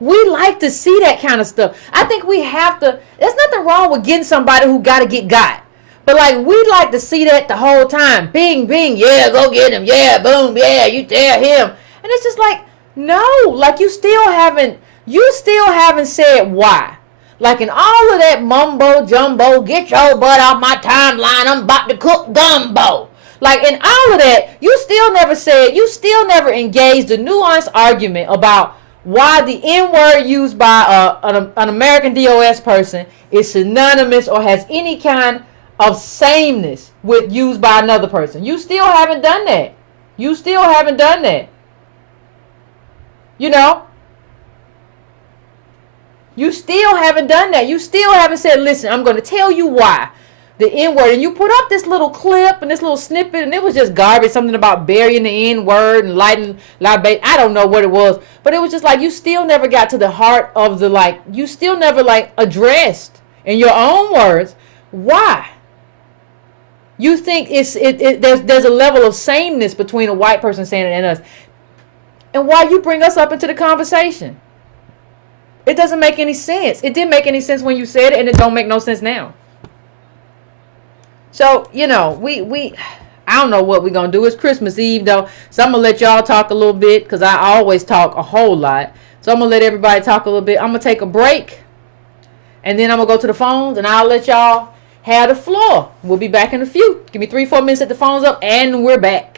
we like to see that kind of stuff. I think we have to, there's nothing wrong with getting somebody who got to get got. But, like, we like to see that the whole time. Bing, bing, yeah, go get him. Yeah, boom, yeah, you dare him. And it's just like, no, like, you still haven't said why. Like, in all of that mumbo jumbo, get your butt off my timeline, I'm about to cook gumbo. Like, in all of that, you still never engaged a nuanced argument about why the N-word used by an American DOS person is synonymous or has any kind of sameness with used by another person. You still haven't done that. You know? You still haven't done that. You still haven't said, listen, I'm going to tell you why. The N-word. And you put up this little clip and this little snippet, and it was just garbage. Something about burying the N-word and lighting libation. I don't know what it was. But it was just like, you still never got to the heart of the, like, you still never, like, addressed, in your own words, why. You think there's a level of sameness between a white person saying it and us. And why you bring us up into the conversation. It doesn't make any sense. It didn't make any sense when you said it, and it don't make no sense now. So, you know, I don't know what we're going to do. It's Christmas Eve, though. So I'm going to let y'all talk a little bit, because I always talk a whole lot. So I'm going to let everybody talk a little bit. I'm going to take a break, and then I'm going to go to the phones, and I'll let y'all have the floor. We'll be back in a few. Give me 3-4 minutes, set the phones up, and we're back.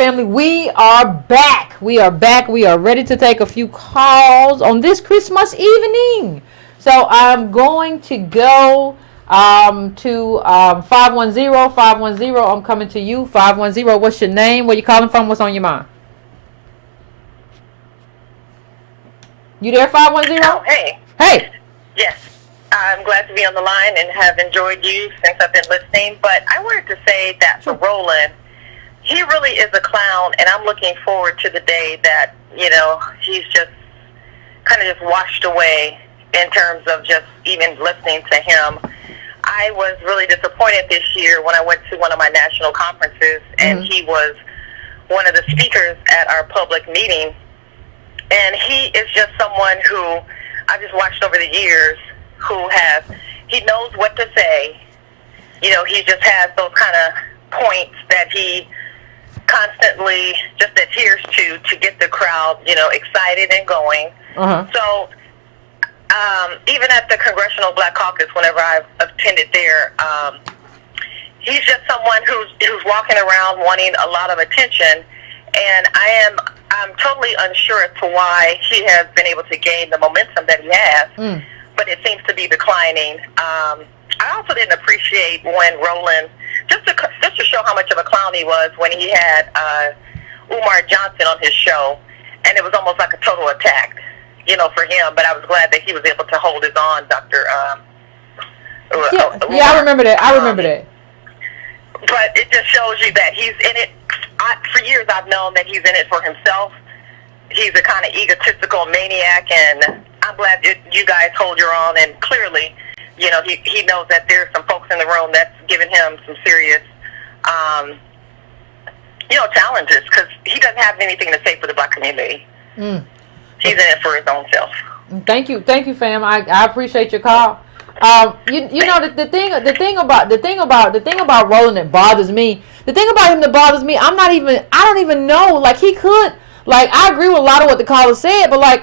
family. We are back. We are back. We are ready to take a few calls on this Christmas evening. So I'm going to go to 510. 510. I'm coming to you. 510. What's your name? Where you calling from? What's on your mind? You there, 510? Oh, hey. Hey. Yes. I'm glad to be on the line and have enjoyed you since I've been listening. But I wanted to say that for Roland, he really is a clown, and I'm looking forward to the day that, he's just kind of just washed away in terms of just even listening to him. I was really disappointed this year when I went to one of my national conferences, and he was one of the speakers at our public meeting. And he is just someone who I've just watched over the years he knows what to say. He just has those kind of points that he constantly just adheres to get the crowd, excited and going. So even at the Congressional Black Caucus, whenever I've attended there, he's just someone who's walking around wanting a lot of attention, and I'm totally unsure as to why he has been able to gain the momentum that he has, but it seems to be declining. I also didn't appreciate when Roland, just to show how much of a clown he was, when he had Umar Johnson on his show, and it was almost like a total attack, for him. But I was glad that he was able to hold his own, Dr. I remember that. But it just shows you that he's in it. For years, I've known that he's in it for himself. He's a kind of egotistical maniac, and I'm glad you guys hold your own. And clearly, he knows that there's some folks in the room that's giving him some serious, challenges, because he doesn't have anything to say for the black community. He's in it for his own self. Thank you, fam. I appreciate your call. The thing about Roland that bothers me. The thing about him that bothers me, I don't even know. Like, he could, I agree with a lot of what the caller said, but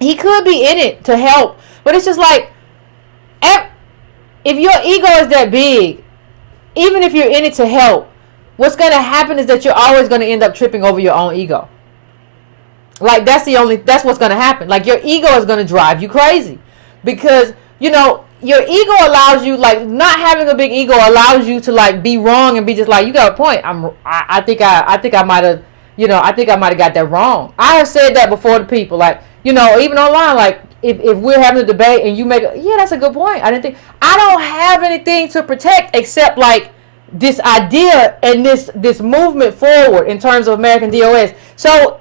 he could be in it to help. But it's just if your ego is that big, even if you're in it to help, what's going to happen is that you're always going to end up tripping over your own ego. That's what's going to happen. Your ego is going to drive you crazy, because your ego allows you, not having a big ego allows you to be wrong and be just you got a point. I think I might have got that wrong. I have said that before to people, even online, if we're having a debate and you make that's a good point. I don't have anything to protect except this idea and this movement forward in terms of American DOS. So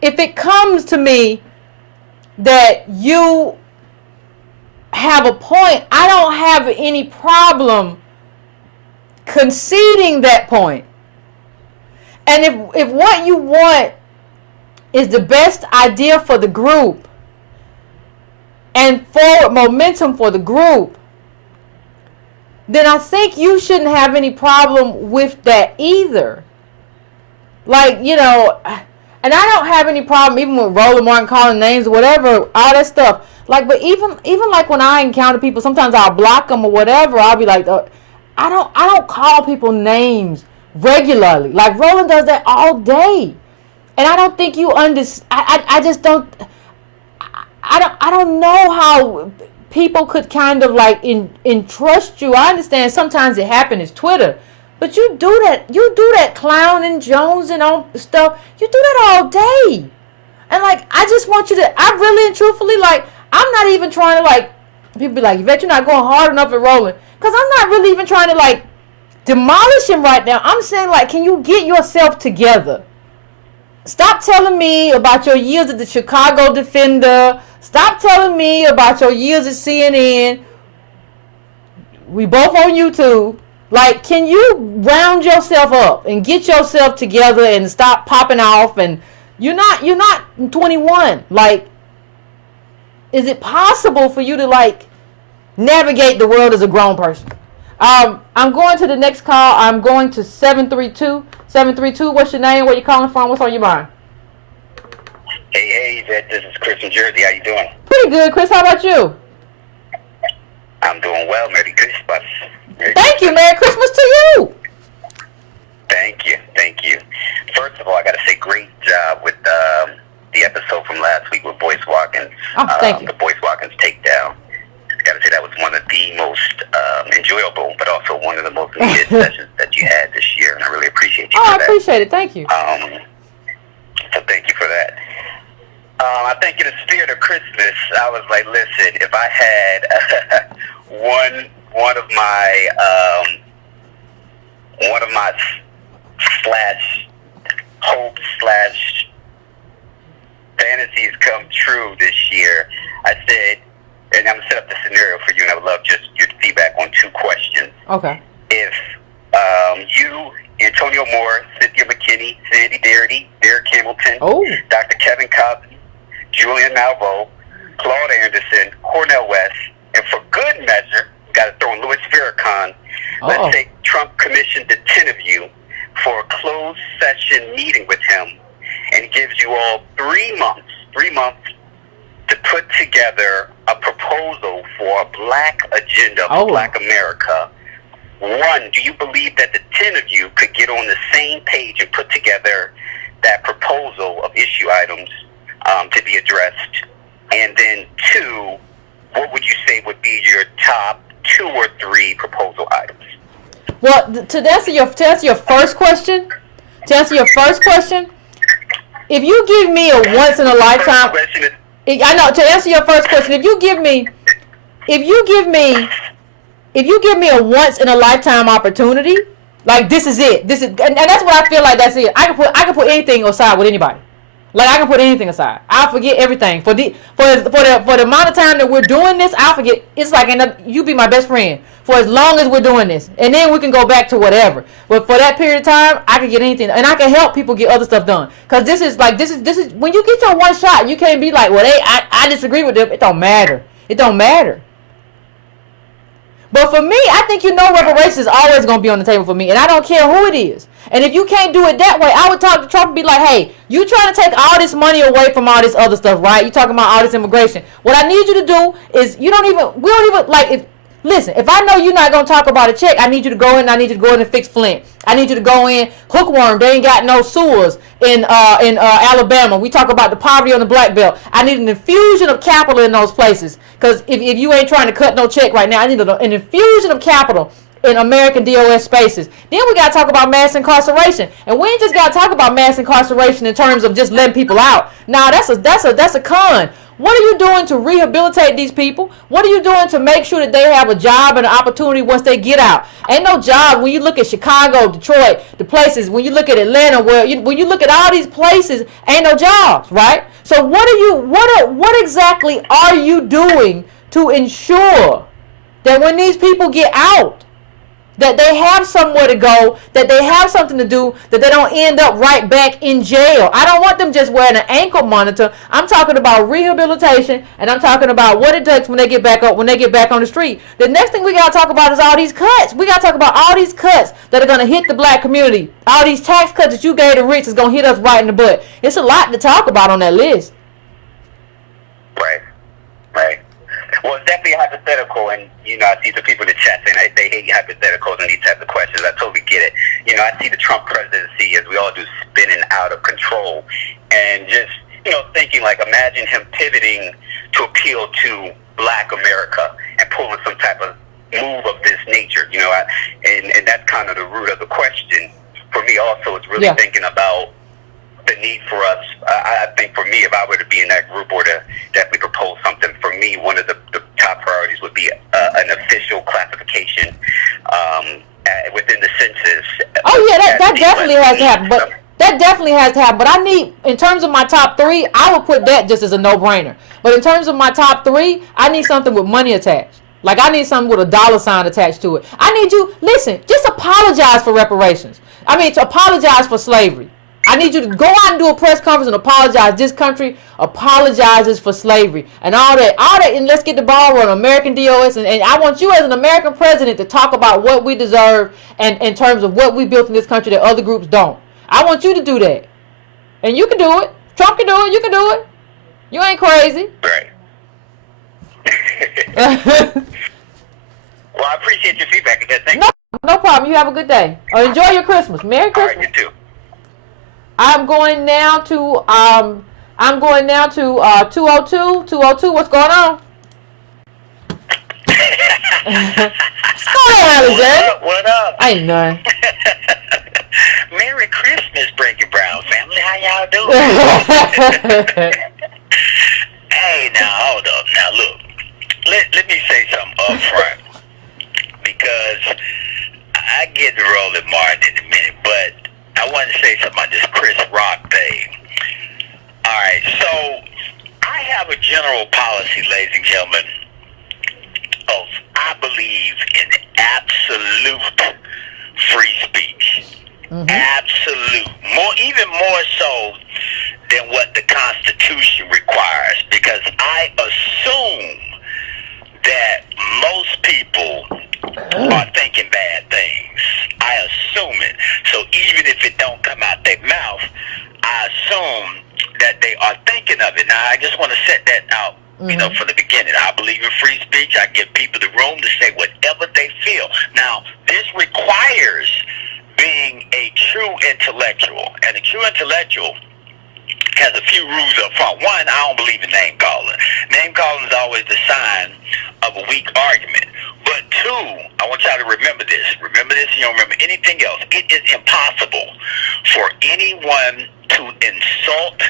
if it comes to me that you have a point, I don't have any problem conceding that point. And if what you want is the best idea for the group and forward momentum for the group, then I think you shouldn't have any problem with that either. And I don't have any problem even with Roland Martin calling names or whatever, all that stuff. But even when I encounter people, sometimes I'll block them or whatever. I'll be I don't call people names regularly. Roland does that all day, and I don't think you understand. I just don't. I don't know how people could kind of entrust you. I understand sometimes it happens. It's Twitter. But you do that clowning, jonesing on stuff. You do that all day. And I just want you to, I really and truthfully, I'm not even trying to people be Yvette, you're not going hard enough at Roland. Because I'm not really even trying to demolish him right now. I'm saying can you get yourself together? Stop telling me about your years at the Chicago Defender. Stop telling me about your years at CNN. We both on YouTube. Can you round yourself up and get yourself together and stop popping off? And you're not 21. Is it possible for you to navigate the world as a grown person? I'm going to the next call. I'm going to 732. 732, what's your name? Where you calling from? What's on your mind? Hey, Yvette, this is Chris from Jersey. How you doing? Pretty good, Chris. How about you? I'm doing well. Merry Christmas. Thank you. Merry Christmas to you. Thank you. Thank you. First of all, I got to say great job with the episode from last week with Boyce Watkins. Oh, thank you. The Boyce Watkins takedown. I got to say that was one of the most enjoyable, but also one of the most needed sessions that you had this year, and I really appreciate you for that. I appreciate it. Thank you. So thank you for that. I think in the spirit of Christmas, I was like, listen, if I had one of my slash hopes slash fantasies come true this year, I said, and I'm going to set up the scenario for you, and I would love just your feedback on two questions. Okay. If you, Antonio Moore, Cynthia McKinney, Sandy Darity, Derek Hamilton, Dr. Kevin Cosby, Julian Malveaux, Claude Anderson, Cornel West, and for good measure, got to throw in Louis Farrakhan. Let's say Trump commissioned the 10 of you for a closed session meeting with him, and he gives you all 3 months to put together a proposal for a black agenda for black America. One, do you believe that the 10 of you could get on the same page and put together that proposal of issue items to be addressed? And then two, what would you say would be your top 2 or 3 proposal items? Well, to answer your first question, if you give me a once in a lifetime, I know, to answer your first question, if you give me a once in a lifetime opportunity, like this is it, and that's what I feel like. That's it. I can put anything aside with anybody. Like I can put anything aside. I'll forget everything for the amount of time that we're doing this. I'll forget. It's like you be my best friend for as long as we're doing this, and then we can go back to whatever. But for that period of time, I can get anything, and I can help people get other stuff done. Cause this is when you get your one shot, you can't be like, well, I disagree with them. It don't matter. It don't matter. But for me, I think reparations is always going to be on the table for me, and I don't care who it is. And if you can't do it that way, I would talk to Trump and be like, hey, you trying to take all this money away from all this other stuff, right? You talking about all this immigration. What I need you to do is listen, if I know you're not going to talk about a check, I need you to go in and fix Flint. I need you to go in, hookworm, they ain't got no sewers in Alabama. We talk about the poverty on the black belt. I need an infusion of capital in those places. Because if you ain't trying to cut no check right now, I need an infusion of capital in American DOS spaces. Then we got to talk about mass incarceration. And we ain't just got to talk about mass incarceration in terms of just letting people out. Nah, that's a con. What are you doing to rehabilitate these people? What are you doing to make sure that they have a job and an opportunity once they get out? Ain't no job when you look at Chicago, Detroit, the places, when you look at Atlanta, when you look at all these places, ain't no jobs, right? So what exactly are you doing to ensure that when these people get out, that they have somewhere to go, that they have something to do, that they don't end up right back in jail? I don't want them just wearing an ankle monitor. I'm talking about rehabilitation, and I'm talking about what it does when they get back up, when they get back on the street. The next thing we got to talk about is all these cuts. We got to talk about all these cuts that are going to hit the black community. All these tax cuts that you gave the rich is going to hit us right in the butt. It's a lot to talk about on that list. Right. Well, it's definitely hypothetical, and, I see some people in the chat saying they hate hypotheticals and these types of questions. I totally get it. I see the Trump presidency, as we all do, spinning out of control, and just, thinking, like, imagine him pivoting to appeal to black America and pulling some type of move of this nature, and that's kind of the root of the question. For me also, it's really thinking about the need for us. I think for me, if I were to be in that group or to definitely propose something, for me, one of the top priorities would be an official classification within the census. Oh yeah, that definitely has to happen. But that definitely has to happen. But I need, in terms of my top 3, I would put that just as a no-brainer. But in terms of my top 3, I need something with money attached. Like, I need something with a dollar sign attached to it. I need you, listen, just apologize for reparations. I mean, to apologize for slavery. I need you to go out and do a press conference and apologize. This country apologizes for slavery and all that, and let's get the ball rolling. American DOS, and I want you as an American president to talk about what we deserve and in terms of what we built in this country that other groups don't. I want you to do that. And you can do it. Trump can do it. You can do it. You ain't crazy. Right. Well, I appreciate your feedback. Thank you. No problem. You have a good day. Or enjoy your Christmas. Merry Christmas. All right, you too. I'm going now to 202. 202. What's going on? What's going on, Alexander? What up? I ain't none. Merry Christmas, Breaking Brown family. How y'all doing? Hey, now hold up. Now look, let me say something up front because I get to rolling Martin in a minute, but I want to say something about this Chris Rock thing. All right, so I have a general policy, ladies and gentlemen, of I believe in absolute free speech. Mm-hmm. Absolute. Even more so than what the Constitution requires, because I assume that most people are thinking bad things. I assume it. So even if it don't come out their mouth, I assume that they are thinking of it. Now, I just want to set that out, from the beginning. I believe in free speech. I give people the room to say whatever they feel. Now, this requires being a true intellectual. And a true intellectual has a few rules up front. One, I don't believe in name calling. Name calling is always the sign of a weak argument. But two, I want y'all to remember this. Remember this, you don't remember anything else. It is impossible for anyone to insult,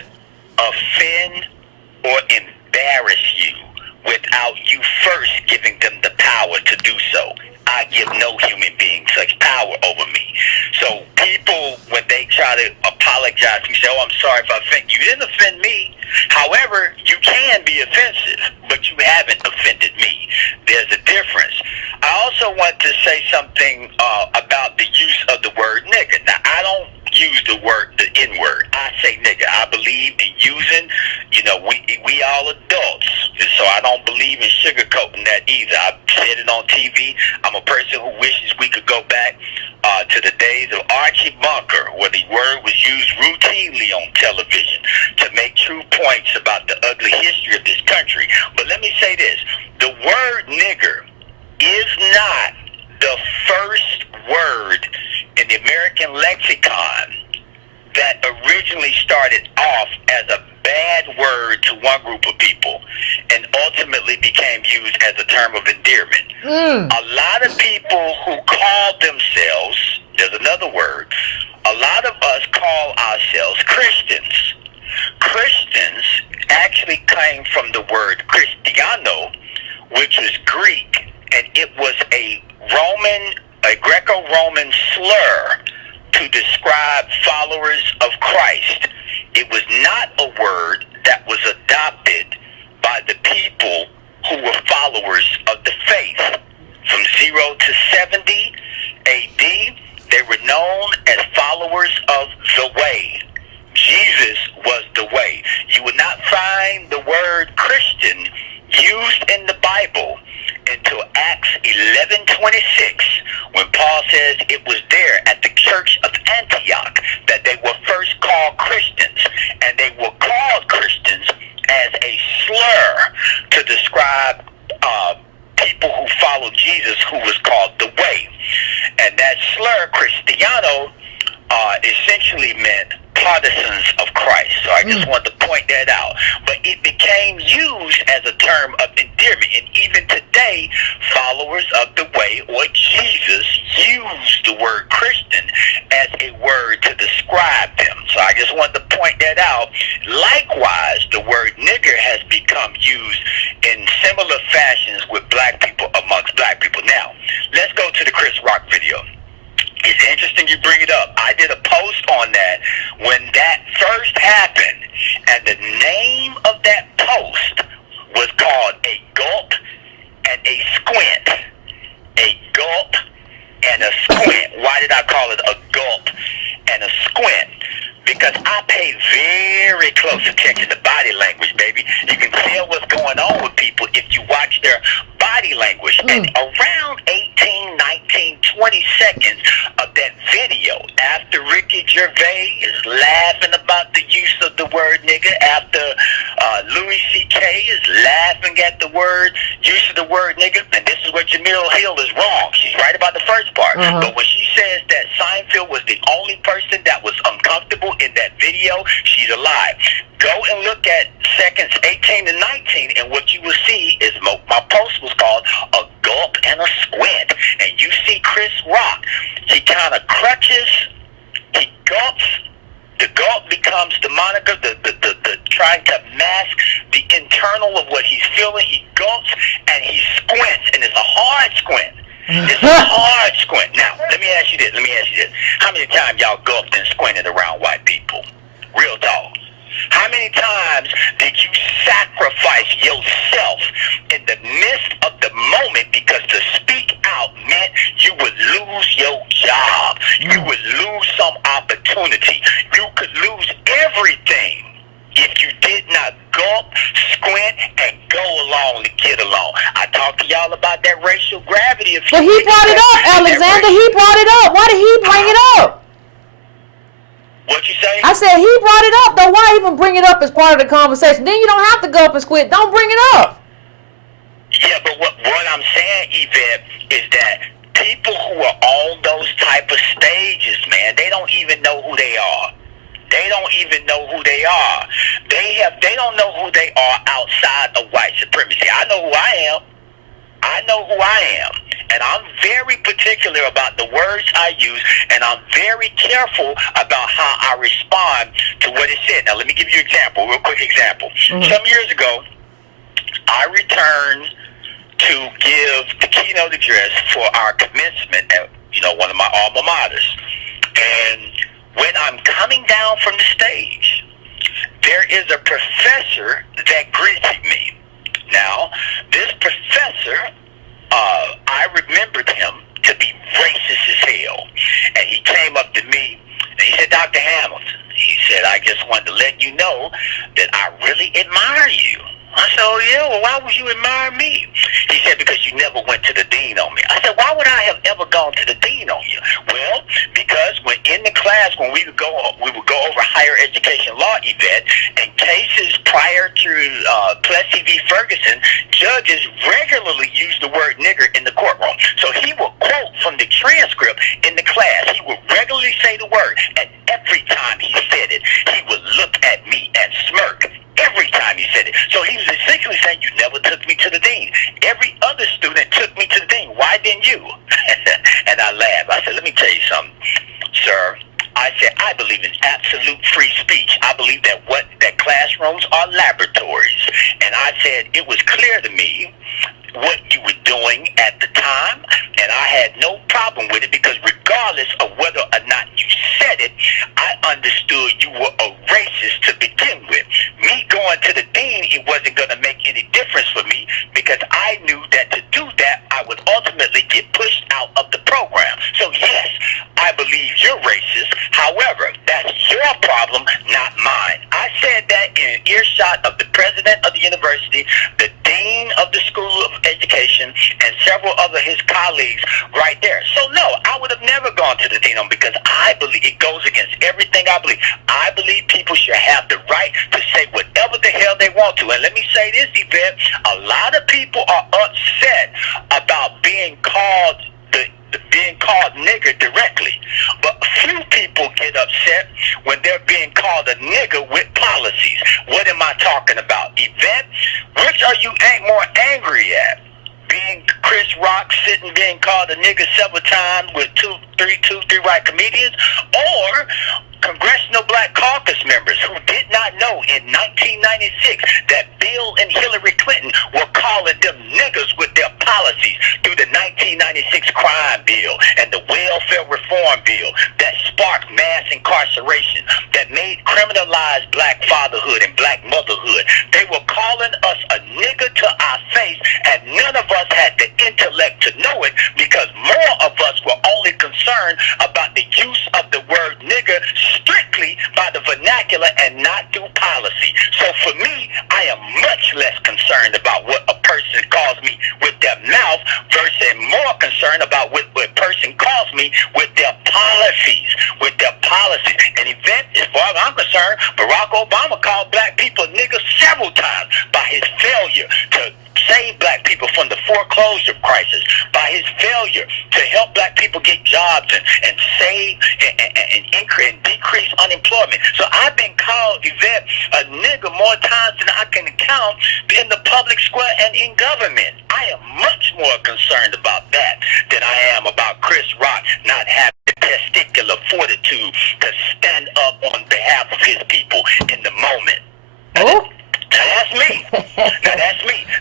offend, or embarrass you without you first giving them the power to do so. I give no human being such power over me. So people, when they try to apologize to me, say, I'm sorry if I offended you. You didn't offend me. However, you can be offensive, but you haven't offended me. There's a difference. I also want to say something about the use of the word nigga. Now, I don't use the N-word. I say nigga. I believe in using, we all adults, so I don't believe in sugarcoating that either. I've said it on TV. I'm a person who wishes we could go back to the days of Archie Bunker, where the word was used routinely on television to make true points about the ugly history of this country. But let me say this. The word nigger is not the first word in the American lexicon that originally started off as a bad word to one group of people and ultimately became used as a term of endearment. A lot of people who call themselves, there's another word, a lot of us call ourselves Christians. Christians actually came from the word Christiano, which was Greek, and it was a Greco-Roman slur to describe followers of Christ. It was not a word that was adopted by the people who were followers of the faith. From 0 to 70 AD, they were known as followers of the way. Jesus was the way. You will not find the word Christian used in the Bible until Acts 11:26, when Paul says it was there at the church of Antioch that they were first called Christians, and they were called Christians as a slur to describe people who followed Jesus, who was called the way. And that slur, Cristiano, essentially meant partisans of Christ. So I just wanted to point that out. But it became used as a term of endearment. And even today, followers of the way or Jesus use the word Christian as a word to describe them. So I just wanted to point that out. Likewise, the word nigger has become used in similar fashions with black people amongst black people. Now, let's go to the Chris Rock video. It's interesting you bring it up. I did a post on that when that first happened, and the name of that post was called A Gulp and a Squint. A Gulp and a Squint. Why did I call it a gulp and a squint? Because I pay very close attention to body language, baby. You can tell what's going on with people if you watch their body language. And around 18, 19, 20 seconds of that video, after Ricky Gervais is laughing about the use of the word nigga, after Louis C.K. is laughing at the word use of the word nigga, and this is where Jamil Hill is wrong. She's right about the first part. But when she says that Seinfeld was the only person that was uncomfortable in that video, she's a lie. Go and look at seconds 18 and 19, and what you will see is my post was called A Gulp and a Squint. And you see Chris Rock. He kind of crutches, he gulps. The gulp becomes the moniker, the trying to mask the internal of what he's feeling. He gulps and he squints, and it's a hard squint. It's a hard squint. Now, let me ask you this. How many times y'all gulped and squinted around white people? Real talk. How many times did you sacrifice yourself in the midst of the moment because to speak out meant you would lose your job, you would lose some opportunity, you could lose everything if you did not gulp, squint, and go along to get along? I talked to y'all about that racial gravity. But he brought it up, Alexander. He brought it up. Why did he bring it up? What you say? I said he brought it up, though. Why even bring it up as part of the conversation? Then you don't have to go up and squint. Don't bring it up. Yeah, but what I'm saying, Yvette, is that people who are on those type of stages, man, they don't even know who they are. They don't even know who they are. They don't know who they are outside of white supremacy. I know who I am. I know who I am. And I'm very particular about the words I use, and I'm very careful about how I respond to what is said. Now, let me give you an example, real quick example. Some years ago, I returned to give the keynote address for our commencement at, one of my alma maters. And when I'm coming down from the stage, there is a professor that greeted me. Now, this professor, I remembered him to be racist as hell. And he came up to me and he said, Dr. Hamilton, he said, I just wanted to let you know that I really admire you. I said, oh yeah, well why would you admire me? He said, because you never went to the dean on me. I said, why would I have ever gone to the dean on you? Well, because when in the class, when we would go over higher education law, Yvette, and cases prior to Plessy v. Ferguson, judges regularly use the word nigger in the courtroom. So he would quote from the transcript in the class. He would regularly say the word, and every time he said it, he would look at me and smirk. Every time he said it. So he was essentially saying, you never took me to the dean. Every other student took me to the dean. Why didn't you? And I laughed. I said, let me tell you something, sir. I said, I believe in absolute free speech. I believe that classrooms are laboratories. And I said, it was clear to me what you were doing at the time, and I had no problem with it because regardless of whether or not you said it, I understood you were a racist to begin with. Me going to the dean, it wasn't going to make any difference for me because I knew that to do that, I would ultimately get pushed out of the program. So yes, I believe you're racist. However, that's your problem, not mine. I said that in an earshot of the president of the university, the dean of the School of Education, and several other his colleagues right there. So no, I would have never gone to the dean because I believe it goes against everything I believe. I believe people should have the right to say whatever the hell they want to. And let me say this, Yvette, a lot of people are upset about being called nigger directly. But few people get upset when they're being called a nigger with policies. What am I talking about? Yvette, which are you more angry at? Being Chris Rock sitting being called a nigger several times with two, three white comedians, or Congressional Black Caucus members who did not know in 1996 that Bill and Hillary Clinton were calling them niggers with their policies through the 1996 crime bill and the welfare reform bill that sparked mass incarceration, that made criminalized black fatherhood and black motherhood. They were calling us a nigger to our face, and none of us had the intellect to know it because more of us were only concerned about the use of the word nigger strictly by the vernacular and not through policy. So for me, I am much less concerned about what a person calls me with their mouth versus more concerned about what a person calls me with their policies. And Yvette, as far as I'm concerned, Barack Obama called black people niggers several times by his failure to save black people from foreclosure crisis, by his failure to help black people get jobs and save and increase and decrease unemployment. So I've been called, Yvette, a nigger more times than I can count in the public square and in government. I am much more concerned about that than I am about Chris Rock not having the testicular fortitude to stand up on behalf of his people in the moment. Oh. Now that's me.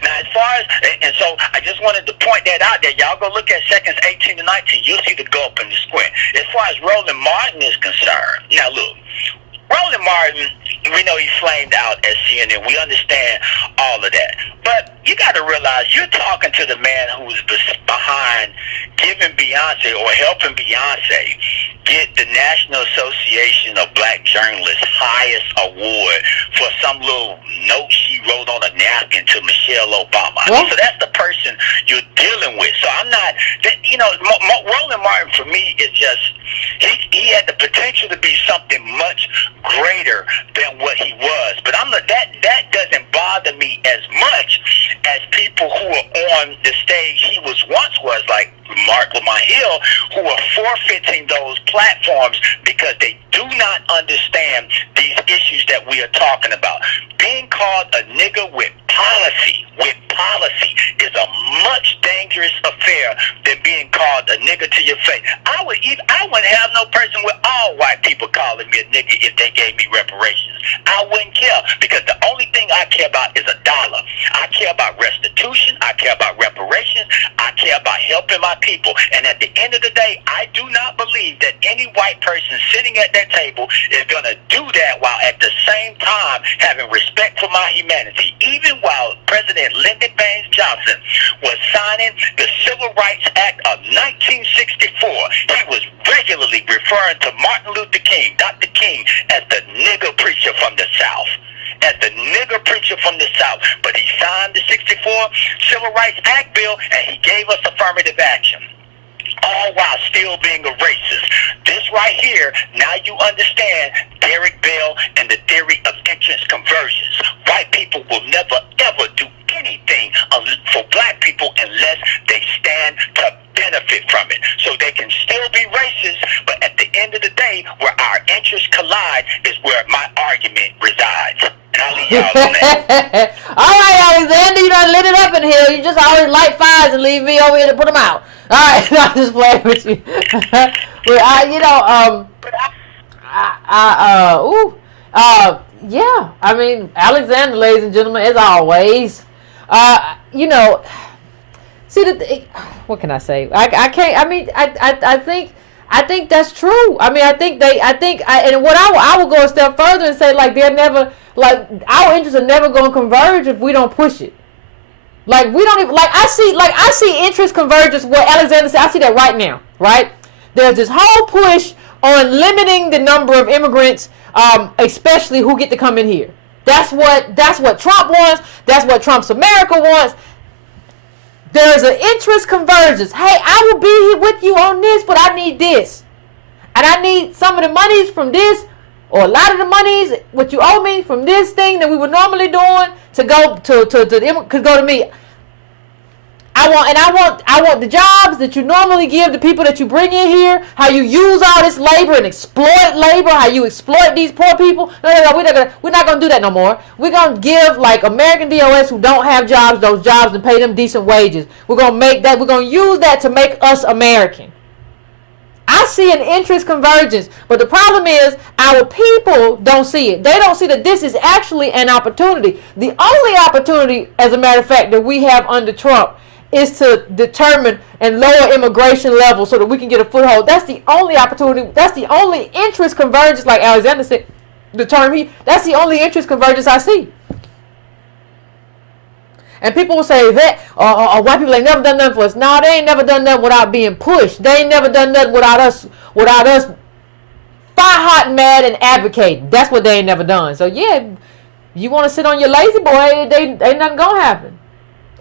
Now as far as, and so I just wanted to point that out there. Y'all go look at seconds 18 to 19. You'll see the gulp in the square. As far as Roland Martin is concerned, now look, Roland Martin, we know he flamed out at CNN. We understand all of that. But you got to realize you're talking to the man who's behind giving Beyonce or helping Beyonce get the National Association of Black Journalists highest award for some little note she wrote on a napkin to Michelle Obama. What? So that's the person you're dealing with. So I'm not, Roland Martin for me is just, he had the potential to be something much greater than what he was. But that doesn't bother me as much as people who are on the stage he once was, like Mark Lamont Hill, who are forfeiting those platforms because they do not understand these issues that we are talking about. Being called a nigger with policy is a much dangerous affair than being called a nigger to your face. I wouldn't have no person with all white people calling me a nigger if they gave me reparations. I wouldn't care, because the only thing I care about is a dollar. I care about restitution. I care about reparations. I care about helping my people. And at the end of the day, I do not believe that any white person sitting at that table is going to do that while at the same time having respect for my humanity. Even while President Lyndon Baines Johnson was signing the Civil Rights Act of 1964, he was regularly referring to Martin Luther King, Dr. King, as the nigger preacher from the South. As the nigger preacher from the South. But he signed the 64 Civil Rights Act bill, and he gave us affirmative action, all while still being a racist. This right here, now you understand Derek Bell and the theory of entrance conversions. White people will never, ever do anything for black people unless they stand to benefit from it. So they can still be racist, but at the end of the day, where our interests collide is where my argument resides. And I'll leave y'all on that. All right, Alexander, you done lit it up in here. You just always light fires and leave me over here to put them out. All right, I'm just playing with you. Yeah, I mean, Alexander, ladies and gentlemen, as always, what can I say? I can't. I mean, I think that's true. I mean, and what I will go a step further and say, like, they're never, like, our interests are never going to converge if we don't push it. Like, we don't even, I see interest convergence, what Alexander said, I see that right now, right? There's this whole push on limiting the number of immigrants, especially who get to come in here. That's what Trump wants. That's what Trump's America wants. There's an interest convergence. Hey, I will be here with you on this, but I need this. And I need some of the monies from this, or a lot of the monies, what you owe me from this thing that we were normally doing to go could go to me. I want the jobs that you normally give the people that you bring in here, how you use all this labor and exploit labor, how you exploit these poor people. No, we're not gonna do that no more. We're gonna give, like, American DOS who don't have jobs, those jobs, and pay them decent wages. We're gonna use that to make us American. I see an interest convergence, but the problem is our people don't see it. They don't see that this is actually an opportunity. The only opportunity, as a matter of fact, that we have under Trump is to determine and lower immigration levels so that we can get a foothold. That's the only opportunity. That's the only interest convergence, like Alexander said, that's the only interest convergence I see. And people will say that white people ain't never done nothing for us. No, they ain't never done nothing without being pushed. They ain't never done nothing without us fire hot and mad and advocating. That's what they ain't never done. So yeah, you want to sit on your lazy boy, ain't nothing gonna happen.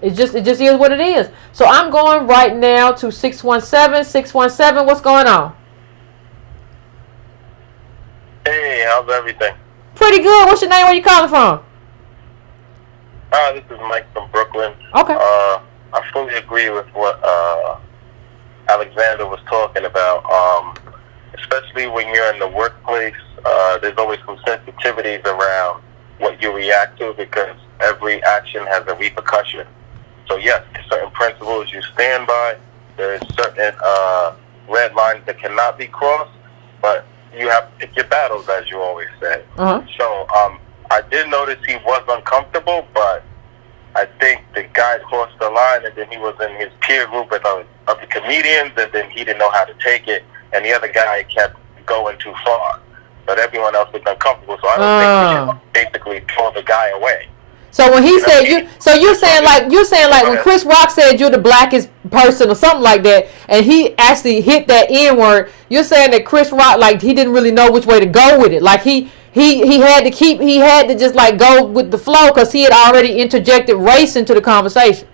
It just is what it is. So I'm going right now to 617. 617, what's going on? Hey, how's everything? Pretty good. What's your name? Where you calling from? This is Mike from Brooklyn. Okay. I fully agree with what Alexander was talking about. Especially when you're in the workplace, there's always some sensitivities around what you react to because every action has a repercussion. So yes, certain principles you stand by. There's certain red lines that cannot be crossed, but you have to pick your battles, as you always say. Uh-huh. So I did notice he was uncomfortable, but I think the guy crossed the line, and then he was in his peer group of the comedians, and then he didn't know how to take it, and the other guy kept going too far. But everyone else was uncomfortable, so I don't think we should basically throw the guy away. So when he said you're saying like when Chris Rock said you're the blackest person or something like that, and he actually hit that N word, you're saying that Chris Rock, like, he didn't really know which way to go with it, like he had to just like go with the flow because he had already interjected race into the conversation.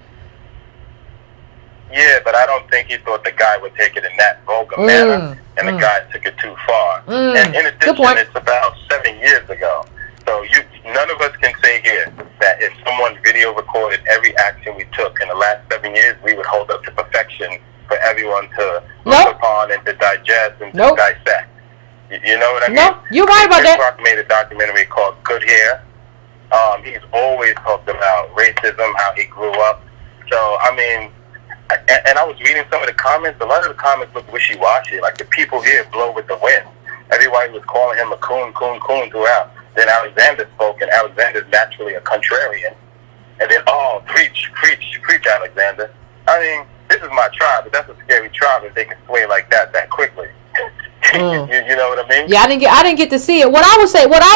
Yeah, but I don't think he thought the guy would take it in that vulgar manner, and the guy took it too far. And in addition, it's about 7 years ago. So none of us can say here that if someone video recorded every action we took in the last 7 years, we would hold up to perfection for everyone to look upon and to digest and to dissect. You know what I mean? No, you're right about that. Chris Rock made a documentary called Good Hair. He's always talked about racism, how he grew up. So, I mean, and I was reading some of the comments. A lot of the comments look wishy-washy. Like, the people here blow with the wind. Everybody was calling him a coon throughout. Then Alexander spoke, and Alexander's naturally a contrarian. And then, preach, Alexander. I mean, this is my tribe, but that's a scary tribe if they can sway like that quickly. You know what I mean? Yeah, I didn't get to see it. What I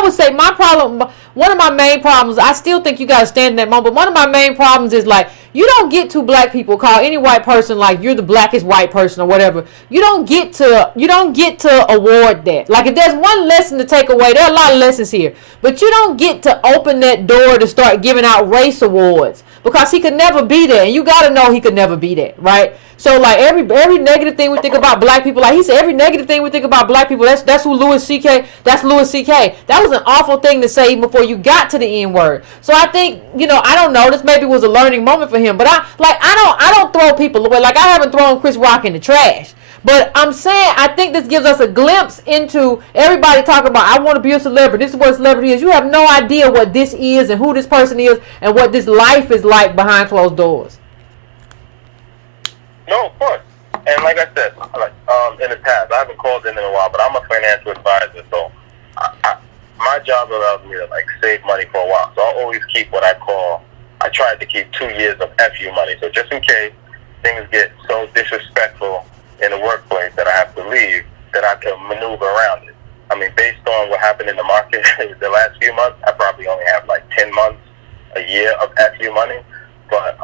would say, my problem, one of my main problems, I still think you gotta stand in that moment, but one of my main problems is, like, you don't get to black people call any white person like you're the blackest white person or whatever. You don't get to award that. Like, if there's one lesson to take away, there are a lot of lessons here, but you don't get to open that door to start giving out race awards because he could never be that, and you gotta know he could never be that, right? So, like, every negative thing we think about black people, like he said, every negative thing we think about black people, that's who Louis C.K. That's Louis C.K. That was an awful thing to say before you got to the N word. So I think, I don't know, this maybe was a learning moment for him, but I don't throw people away. Like, I haven't thrown Chris Rock in the trash. But I'm saying, I think this gives us a glimpse into everybody talking about, I want to be a celebrity. This is what a celebrity is. You have no idea what this is and who this person is and what this life is like behind closed doors. No, of course. And like I said, in the past, I haven't called in a while, but I'm a financial advisor, so my job allows me to, like, save money for a while. So I'll always keep what I tried to keep 2 years of FU money. So just in case things get so disrespectful in the workplace that I have to leave, that I can maneuver around it. I mean, based on what happened in the market the last few months, I probably only have like 10 months, a year of FU money. But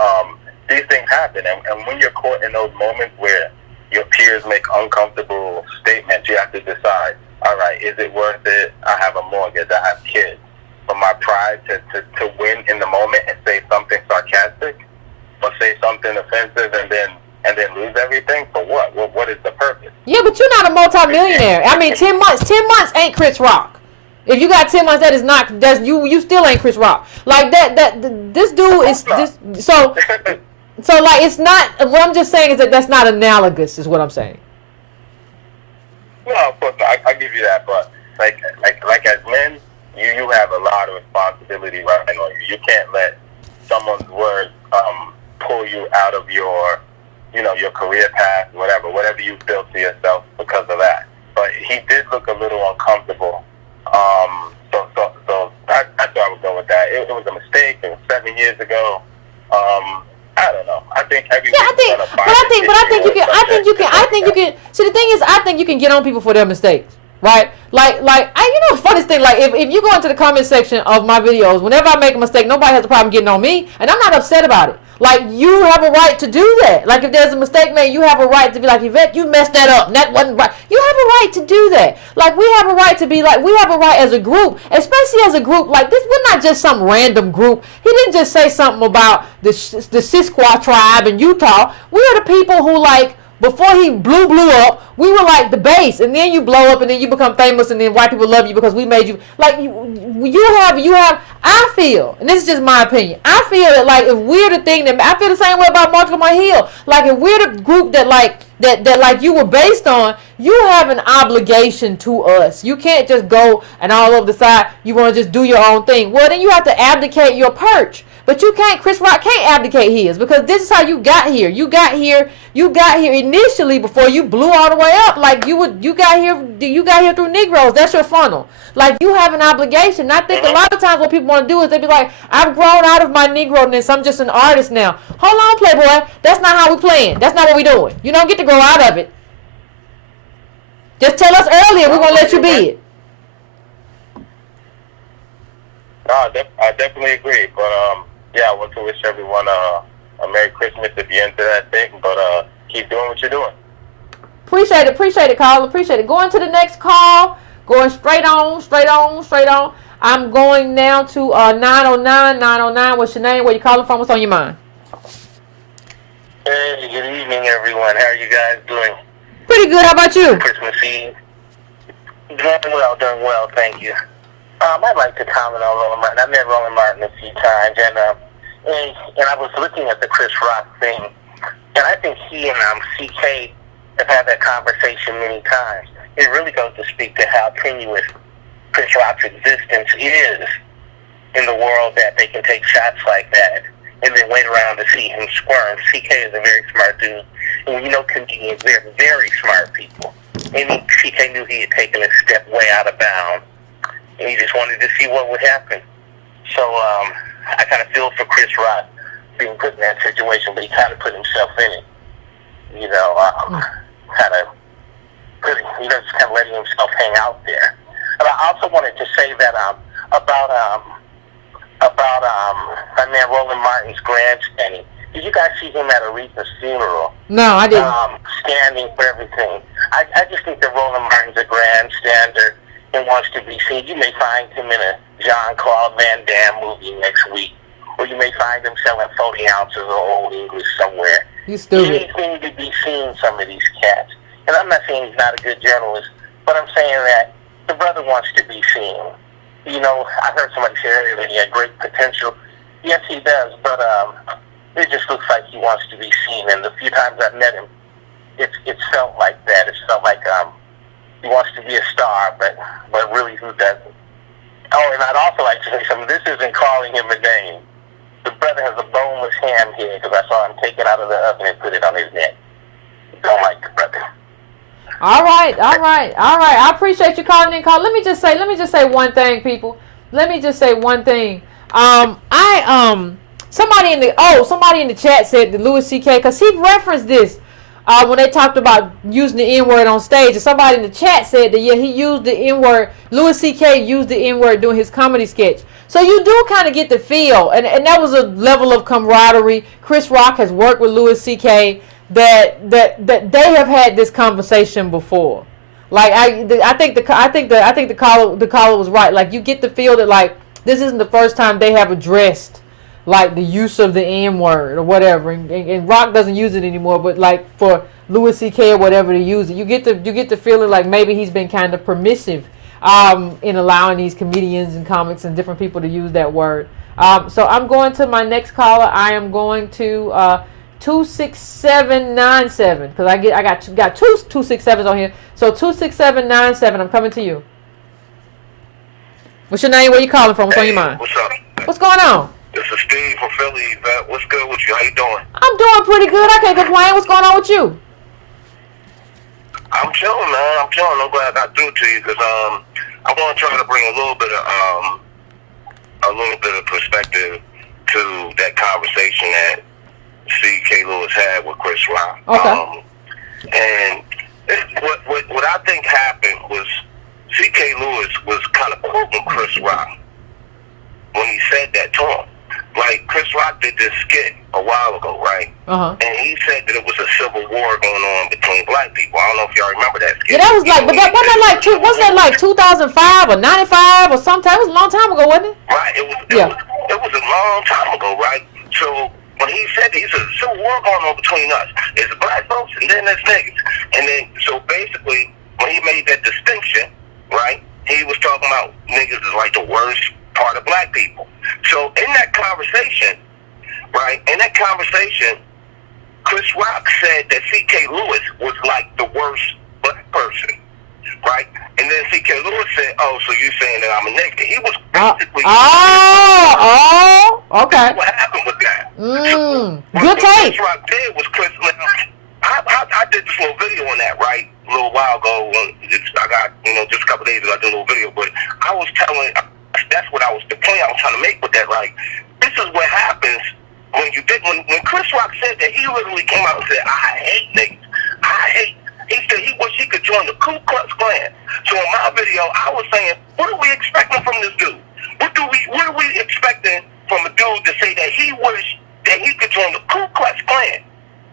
these things happen, and when you're caught in those moments where your peers make uncomfortable statements, you have to decide, all right, is it worth it? I have a mortgage, I have kids. For my pride to win in the moment and say something sarcastic or say something offensive and then lose everything, for what? What is the purpose? Yeah, but you're not a multimillionaire. I mean, 10 months ain't Chris Rock. If you got 10 months, that's you still ain't Chris Rock. Like this dude is this, so like, it's not, what I'm just saying is that's not analogous, is what I'm saying. No, of course not. I give you that, but like as men, you have a lot of responsibility right on you. You can't let someone's words pull you out of your career path, whatever you built for yourself because of that. But he did look a little uncomfortable. So that's why I would go with that. It was a mistake. It was 7 years ago. I don't know. I think every I think you can. See, the thing is, I think you can get on people for their mistakes, right? Funniest thing, like, if you go into the comment section of my videos, whenever I make a mistake, nobody has a problem getting on me, and I'm not upset about it. Like, you have a right to do that. Like, if there's a mistake made, you have a right to be like, Yvette, you messed that up. That wasn't right. You have a right to do that. Like, we have a right to be like, we have a right as a group, especially as a group like this. We're not just some random group. He didn't just say something about the Sisquatch tribe in Utah. We are the people who, like, before he blew up, we were like the base, and then you blow up, and then you become famous, and then white people love you because we made you. Like you have. I feel, and this is just my opinion. I feel that like if we're the thing that I feel the same way about Mark Lamar Hill. Like if we're the group that like you were based on, you have an obligation to us. You can't just go and all over the side. You want to just do your own thing. Well, then you have to abdicate your perch. But you can't. Chris Rock can't abdicate his because this is how you got here. You got here initially before you blew all the way up. Like you got here through Negroes. That's your funnel. Like you have an obligation. And I think a lot of times what people want to do is they be like, I've grown out of my Negro-ness. I'm just an artist now. Hold on, Playboy. That's not how we playing. That's not what we doing. You don't get to grow out of it. Just tell us earlier. We're gonna let you be it. No, I definitely agree. But yeah, I want to wish everyone a Merry Christmas if you're into that thing. But keep doing what you're doing. Appreciate it, Carl. Appreciate it. Going to the next call. Going straight on. I'm going now to 909. What's your name? Where you calling from? What's on your mind? Hey, good evening, everyone. How are you guys doing? Pretty good. How about you? Christmas Eve. Doing well. Thank you. I'd like to comment on Roland Martin. I met Roland Martin a few times, and I was looking at the Chris Rock thing, and I think he and CK have had that conversation many times. It really goes to speak to how tenuous Chris Rock's existence is in the world that they can take shots like that and then wait around to see him squirm. CK is a very smart dude, and we know comedians, they're very smart people. And CK knew he had taken a step way out of bounds. And he just wanted to see what would happen. So I kind of feel for Chris Rock being put in that situation, but he kind of put himself in it. You know, just kind of letting himself hang out there. And I also wanted to say that about my man Roland Martin's grandstanding. Did you guys see him at Aretha's funeral? No, I didn't. Standing for everything. I just think that Roland Martin's a grandstander and wants to be seen. You may find him in a Jean-Claude Van Damme movie next week, or you may find him selling 40 ounces of Old English somewhere. You stupid. Anything to be seen, some of these cats. And I'm not saying he's not a good journalist, but I'm saying that the brother wants to be seen. You know, I heard somebody say earlier that he had great potential. Yes, he does, but it just looks like he wants to be seen. And the few times I've met him, it's felt like that. It's felt like he wants to be a star, but really who doesn't? Oh, and I'd also like to say something. This isn't calling him a name. The brother has a boneless ham here because I saw him take it out of the oven and put it on his neck. Don't like the brother. All right. I appreciate you calling in, Carl. Let me just say one thing, people. Let me just say one thing. Somebody in the chat said that Louis C.K. because he referenced this. When they talked about using the N-word on stage, and somebody in the chat said that, yeah, he used the N-word. Louis C.K. used the N-word during his comedy sketch. So you do kind of get the feel, and that was a level of camaraderie. Chris Rock has worked with Louis C.K. that they have had this conversation before. Like I think the caller was right. Like you get the feel that like this isn't the first time they have addressed like the use of the N-word or whatever, and Rock doesn't use it anymore, but like for Louis C.K. or whatever to use it, you get the feeling like maybe he's been kind of permissive in allowing these comedians and comics and different people to use that word. So I'm going to my next caller. I am going to 26797 because I got two 267s on here. So 26797. I'm coming to you. What's your name? Where you calling from? What's on your mind? What's up? What's going on? This is Steve from Philly, Yvette. What's good with you? How you doing? I'm doing pretty good. I can't complain. What's going on with you? I'm chilling, man. I'm glad I got through to you because I want to try to bring a little bit of perspective to that conversation that C.K. Lewis had with Chris Rock. Okay. And what I think happened was C.K. Lewis was kind of quoting Chris Rock when he said that to him. Like, Chris Rock did this skit a while ago, right? Uh-huh. And he said that it was a civil war going on between black people. I don't know if y'all remember that skit. Yeah, that was like, wasn't that like 2005 or 95 or sometime? It was a long time ago, wasn't it? Right. It was a long time ago, right? So when he said that, he said, civil war going on between us. It's black folks, and then there's niggas. And then, so basically, when he made that distinction, right, he was talking about niggas is like the worst part of black people. So in that conversation, right, Chris Rock said that C.K. Lewis was like the worst black person, right? And then C.K. Lewis said, "Oh, so you saying that I'm a nigga?" He was basically. Okay. What happened with that? Good what take. Chris Rock did was I did this little video on that, right, a little while ago. I got, just a couple days ago, I did a little video, but I was telling, that's what the point I was trying to make with that, like, this is what happens when Chris Rock said that, he literally came out and said, I hate niggas. He said he wish he could join the Ku Klux Klan. So in my video, I was saying, what are we expecting from this dude? What are we expecting from a dude to say that he wish that he could join the Ku Klux Klan?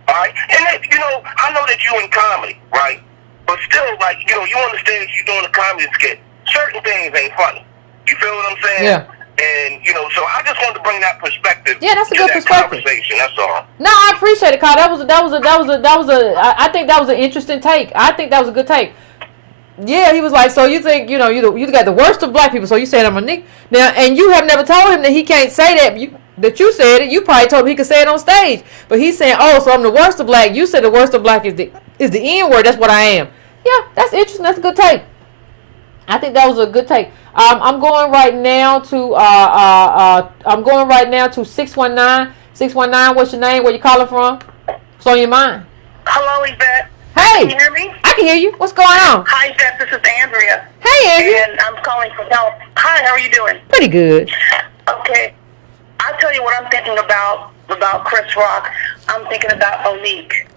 All right? And that, I know that you in comedy, right? But still, like, you on the stage, you doing a comedy skit. Certain things ain't funny. You feel what I'm saying? Yeah. And, so I just wanted to bring that perspective. Yeah, that's a good perspective. Conversation. That's all. No, I appreciate it, Kyle. I think that was an interesting take. I think that was a good take. Yeah, he was like, so you think, you got the worst of black people, so you saying I'm a nigga. Now, and you have never told him that he can't say that. That you said it. You probably told him he could say it on stage. But he's saying, oh, so I'm the worst of black. You said the worst of black is the N-word. That's what I am. Yeah, that's interesting. That's a good take. I think that was a good take. I'm going right now to 619. 619, what's your name? Where you calling from? What's on your mind? Hello, Yvette. Hey. Can you hear me? I can hear you. What's going on? Hi, Yvette. This is Andrea. Hey, Andrea. And I'm calling from help. Hi, how are you doing? Pretty good. Okay. I'll tell you what I'm thinking about Chris Rock. I'm thinking about Monique.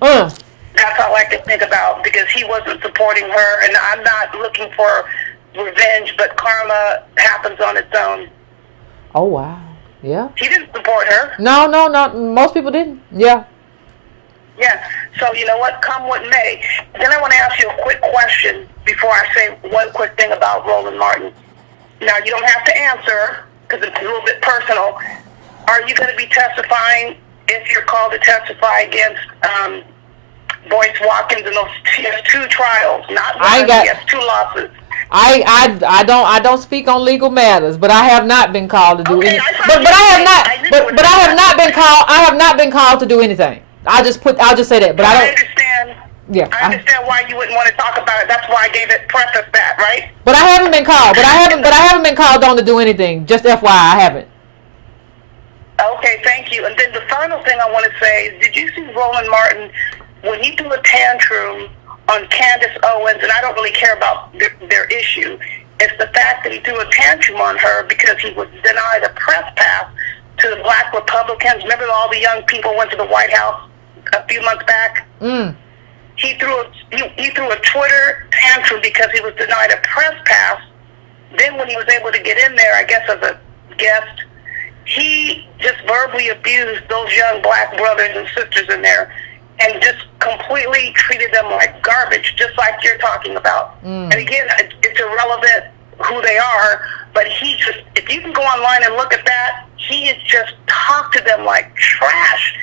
That's all I can think about, because he wasn't supporting her, and I'm not looking for revenge, but karma happens on its own. Oh, wow. Yeah. He didn't support her. No, most people didn't. Yeah. Yeah. So, you know what? Come what may. Then I want to ask you a quick question before I say one quick thing about Roland Martin. Now, you don't have to answer, because it's a little bit personal. Are you going to be testifying, if you're called to testify, against Boyce Watkins in those two trials? Not one, he has 2 losses. I don't speak on legal matters, but I have not been called to do anything. But I have not been called to do anything. I'll just say that. But I understand. Yeah. I understand why you wouldn't want to talk about it. That's why I gave it preface that, right? But I haven't been called. But I haven't been called on to do anything. Just FYI, I haven't. Okay, thank you. And then the final thing I want to say is, did you see Roland Martin when he threw a tantrum on Candace Owens? And I don't really care about their issue. It's the fact that he threw a tantrum on her because he was denied a press pass to the black Republicans. Remember all the young people went to the White House a few months back? He threw a Twitter tantrum because he was denied a press pass. Then when he was able to get in there, I guess as a guest, he just verbally abused those young black brothers and sisters in there and just completely treated them like garbage, just like you're talking about. And again, it's irrelevant who they are, but if you can go online and look at that, he has just talked to them like trash,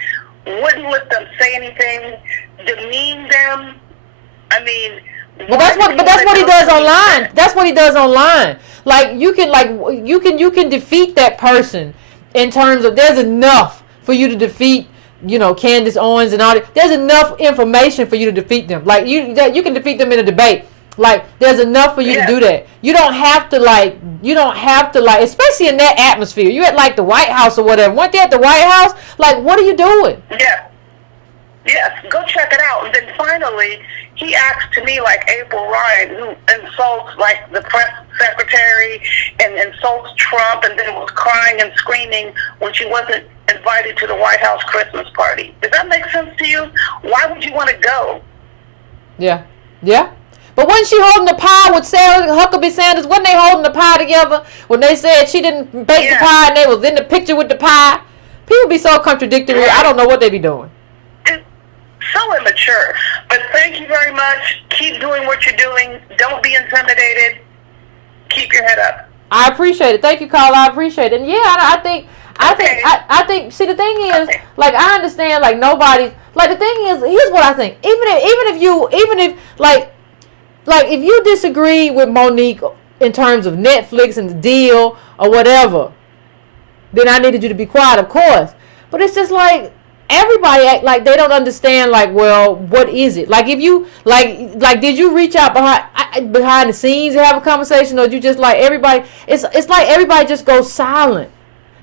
wouldn't let them say anything, demean them. I mean, well, that's what he does online. That's what he does online. You can defeat that person in terms of, there's enough for you to defeat, Candace Owens and all that. There's enough information for you to defeat them. You can defeat them in a debate. There's enough for you to do that. You don't have to especially in that atmosphere. You at the White House or whatever. Weren't they at the White House? What are you doing? Yeah. Yes, go check it out. And then finally, he acts to me like April Ryan, who insults the press secretary and insults Trump, and then was crying and screaming when she wasn't invited to the White House Christmas party. Does that make sense to you? Why would you want to go? Yeah. Yeah. But wasn't she holding the pie with Sarah Huckabee Sanders? Wasn't they holding the pie together when they said she didn't bake the pie and they was in the picture with the pie? People be so contradictory. I don't know what they be doing. So immature. But thank you very much. Keep doing what you're doing. Don't be intimidated. Keep your head up. I appreciate it. Thank you, Carla. I appreciate it. And yeah, I think. See, the thing is, I understand. Nobody, Like, the thing is, here's what I think. Even if if you disagree with Monique in terms of Netflix and the deal or whatever, then I needed you to be quiet, of course. But it's just like, everybody act like they don't understand, like, well, what is it? Like, if you, like did you reach out behind the scenes and have a conversation, or you just, like, everybody, it's like everybody just goes silent.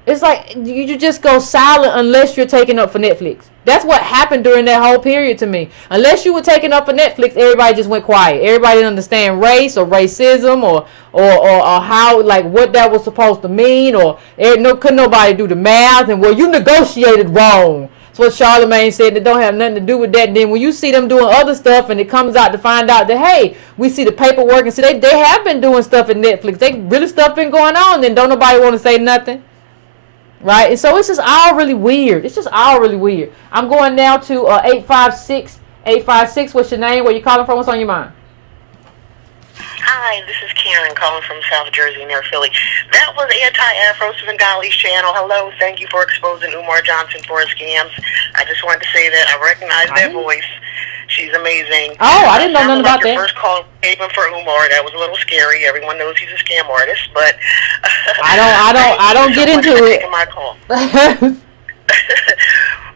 It's like you just go silent unless you're taking up for Netflix. That's what happened during that whole period to me. Unless you were taking up for Netflix, everybody just went quiet. Everybody didn't understand race or racism or how, like, what that was supposed to mean, or couldn't nobody do the math, and, well, you negotiated wrong. That's what Charlamagne said. That don't have nothing to do with that. And then when you see them doing other stuff, and it comes out to find out that, hey, we see the paperwork, and see they have been doing stuff at Netflix. They really stuff been going on. Then don't nobody want to say nothing. Right? And so it's just all really weird. It's just all really weird. I'm going now to 856. 856, what's your name? Where you calling from? What's on your mind? Hi, this is Karen calling from South Jersey near Philly. That was Anti-Afro Svengali's channel. Hello, thank you for exposing Umar Johnson for his scams. I just wanted to say that I recognize that voice. She's amazing. Oh, I didn't know nothing about that. Your first call came for Umar. That was a little scary. Everyone knows he's a scam artist, but I don't get into it. Taking my call.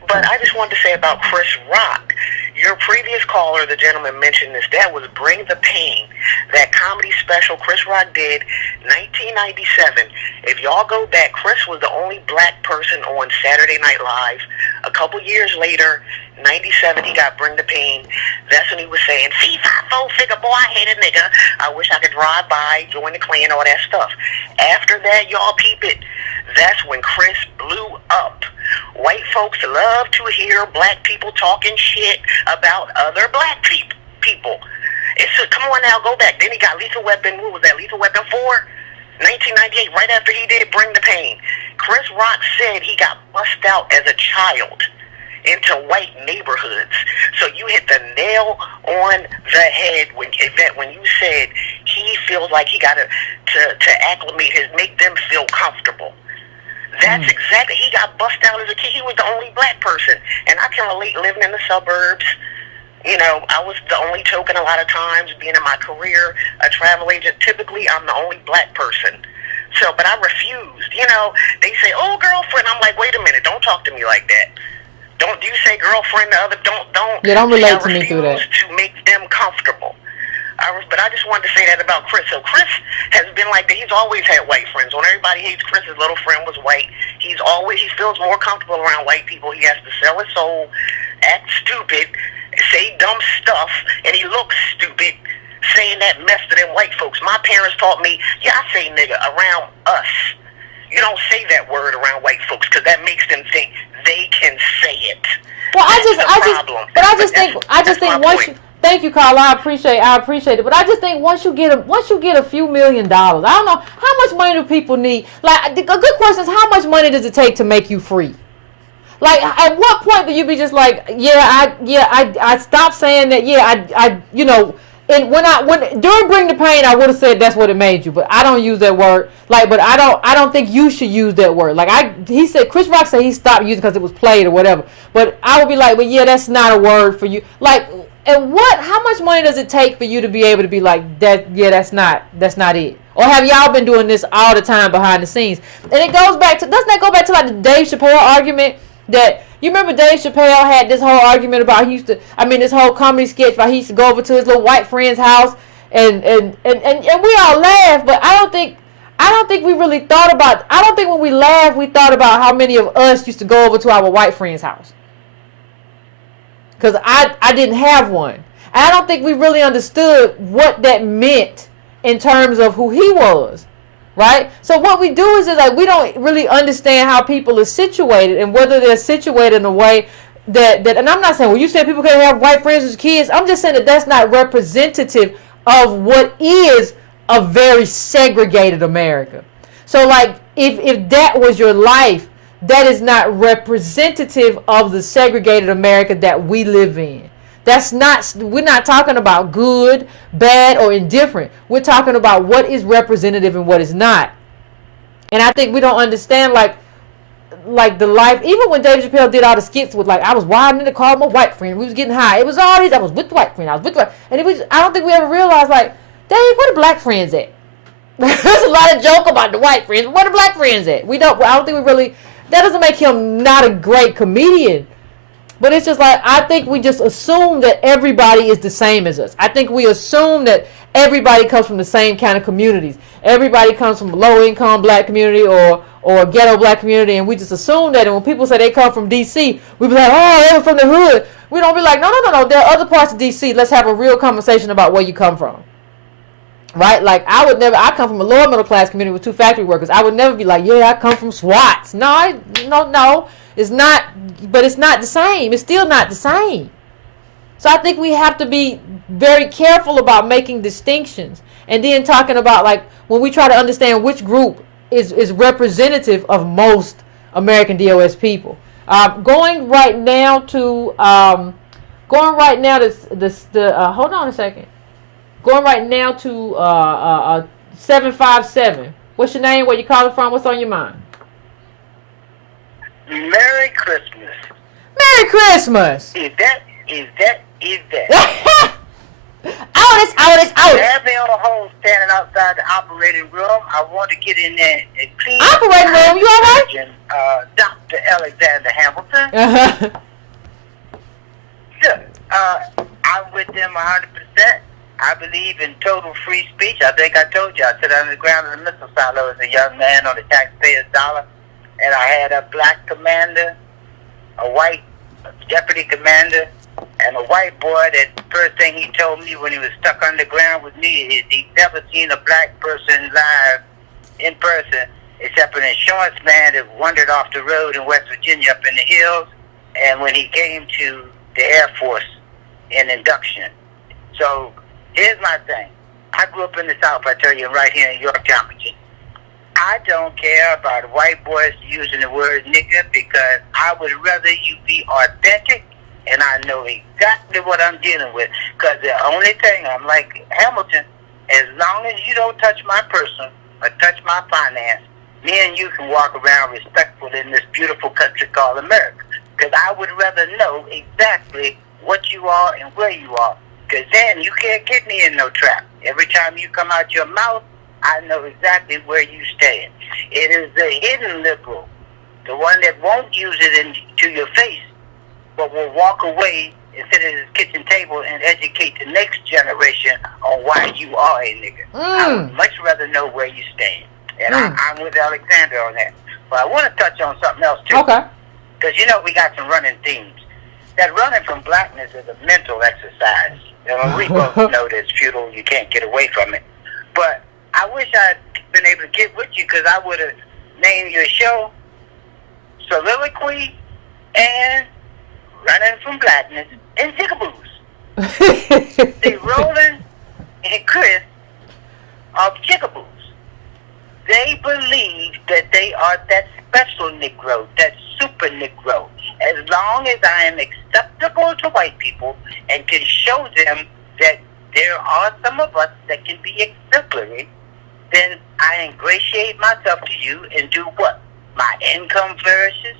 But I just wanted to say about Chris Rock. Your previous caller, the gentleman, mentioned this. That was Bring the Pain, that comedy special Chris Rock did, 1997. If y'all go back, Chris was the only black person on Saturday Night Live. A couple years later, 97, he got Bring the Pain. That's when he was saying, C5 figure, boy, I hate a nigga. I wish I could drive by, join the Klan, all that stuff. After that, y'all peep it. That's when Chris blew up. White folks love to hear black people talking shit about other black people. Come on now, go back. Then he got Lethal Weapon. What was that? Lethal Weapon 4? 1998, right after he did Bring the Pain. Chris Rock said he got bussed out as a child into white neighborhoods. So you hit the nail on the head when Yvette, when you said he feels like he got to acclimate make them feel comfortable. That's exactly, he got bussed out as a kid. He was the only black person. And I can relate living in the suburbs. You know, I was the only token a lot of times, being in my career, a travel agent. Typically, I'm the only black person. So, but I refused. You know, they say, oh, girlfriend. I'm like, wait a minute, don't talk to me like that. Don't you say girlfriend to other, don't. Yeah, don't relate to me through that. To make them comfortable. But I just wanted to say that about Chris. So Chris has been like that. He's always had white friends. When everybody hates Chris, his little friend was white. He feels more comfortable around white people. He has to sell his soul, act stupid, say dumb stuff, and he looks stupid saying that mess to them white folks. My parents taught me, I say nigga around us. You don't say that word around white folks because that makes them think they can say it. Well, I just think once you. Thank you, Carl. I appreciate it. But I just think once you get a few $1 million, I don't know how much money do people need. Like, a good question is, how much money does it take to make you free? Like, at what point do you be just like, I stopped saying that. And when during Bring the Pain, I would have said that's what it made you, but I don't use that word. Like, but I don't think you should use that word. Like, he said, Chris Rock said he stopped using because it was played or whatever. But I would be like, well, that's not a word for you. Like. And how much money does it take for you to be able to be like that? Yeah, that's not it. Or have y'all been doing this all the time behind the scenes? And it goes back to, doesn't that go back to like the Dave Chappelle argument? That you remember Dave Chappelle had this whole argument about this whole comedy sketch about he used to go over to his little white friend's house and we all laughed, but I don't think we really thought about. I don't think when we laughed we thought about how many of us used to go over to our white friend's house. Because I didn't have one. And I don't think we really understood what that meant in terms of who he was. Right? So what we do is like we don't really understand how people are situated and whether they're situated in a way that and I'm not saying, well, you said people can't have white friends as kids. I'm just saying that that's not representative of what is a very segregated America. So like if that was your life, that is not representative of the segregated America that we live in. We're not talking about good, bad, or indifferent. We're talking about what is representative and what is not. And I think we don't understand, like like the life. Even when Dave Chappelle did all the skits with like I was riding in the car with my white friend, we was getting high. It was all these. I was with the white friend. I was with the white, and it was. I don't think we ever realized like, Dave, where the black friends at? There's a lot of joke about the white friends. Where the black friends at? We don't. I don't think we really. That doesn't make him not a great comedian. But it's just like, I think we just assume that everybody is the same as us. I think we assume that everybody comes from the same kind of communities. Everybody comes from a low-income black community or a ghetto black community, and we just assume that. And when people say they come from D.C., we be like, oh, they're from the hood. We don't be like, no. There are other parts of D.C. Let's have a real conversation about where you come from. Right? Like, I come from a lower middle class community with 2 factory workers. I would never be like, yeah, I come from SWATs. No. It's not, but it's not the same. It's still not the same. So I think we have to be very careful about making distinctions. And then talking about, like, when we try to understand which group is representative of most American DOS people. Going right now to hold on a second. Going right now to 757. What's your name? Where you calling from? What's on your mind? Merry Christmas. Merry Christmas. Yvette. Otis. I have me on hold standing outside the operating room. I want to get in there and clean. Operating room, you all right? Dr. Alexander Hamilton. Uh-huh. Sure. I'm with them 100%. I believe in total free speech. I think I told you I sit on the ground of the missile silo as a young man on the taxpayer's dollar. And I had a black commander, a white deputy commander, and a white boy that first thing he told me when he was stuck underground with me is he'd never seen a black person live in person except an insurance man that wandered off the road in West Virginia up in the hills, and when he came to the Air Force in induction. So here's my thing. I grew up in the South, I tell you, right here in Yorktown, Virginia. I don't care about white boys using the word nigger because I would rather you be authentic and I know exactly what I'm dealing with. Because the only thing, I'm like Hamilton, as long as you don't touch my person or touch my finance, me and you can walk around respectful in this beautiful country called America. Because I would rather know exactly what you are and where you are. Because then you can't get me in no trap. Every time you come out your mouth, I know exactly where you stand. It is the hidden liberal, the one that won't use it into your face, but will walk away and sit at his kitchen table and educate the next generation on why you are a nigger. I would much rather know where you stand. And I'm with Alexander on that. But I want to touch on something else, too. Okay. Because, we got some running themes. That running from blackness is a mental exercise. We both know that it's futile. You can't get away from it. But I wish I'd been able to get with you because I would have named your show Soliloquy and Running from Blackness and Jigaboos. See, Roland and Chris are Jigaboos. They believe that they are that special Negro, that super Negro. As long as I am acceptable to white people and can show them that there are some of us that can be exemplary, then I ingratiate myself to you and do what? My income flourishes,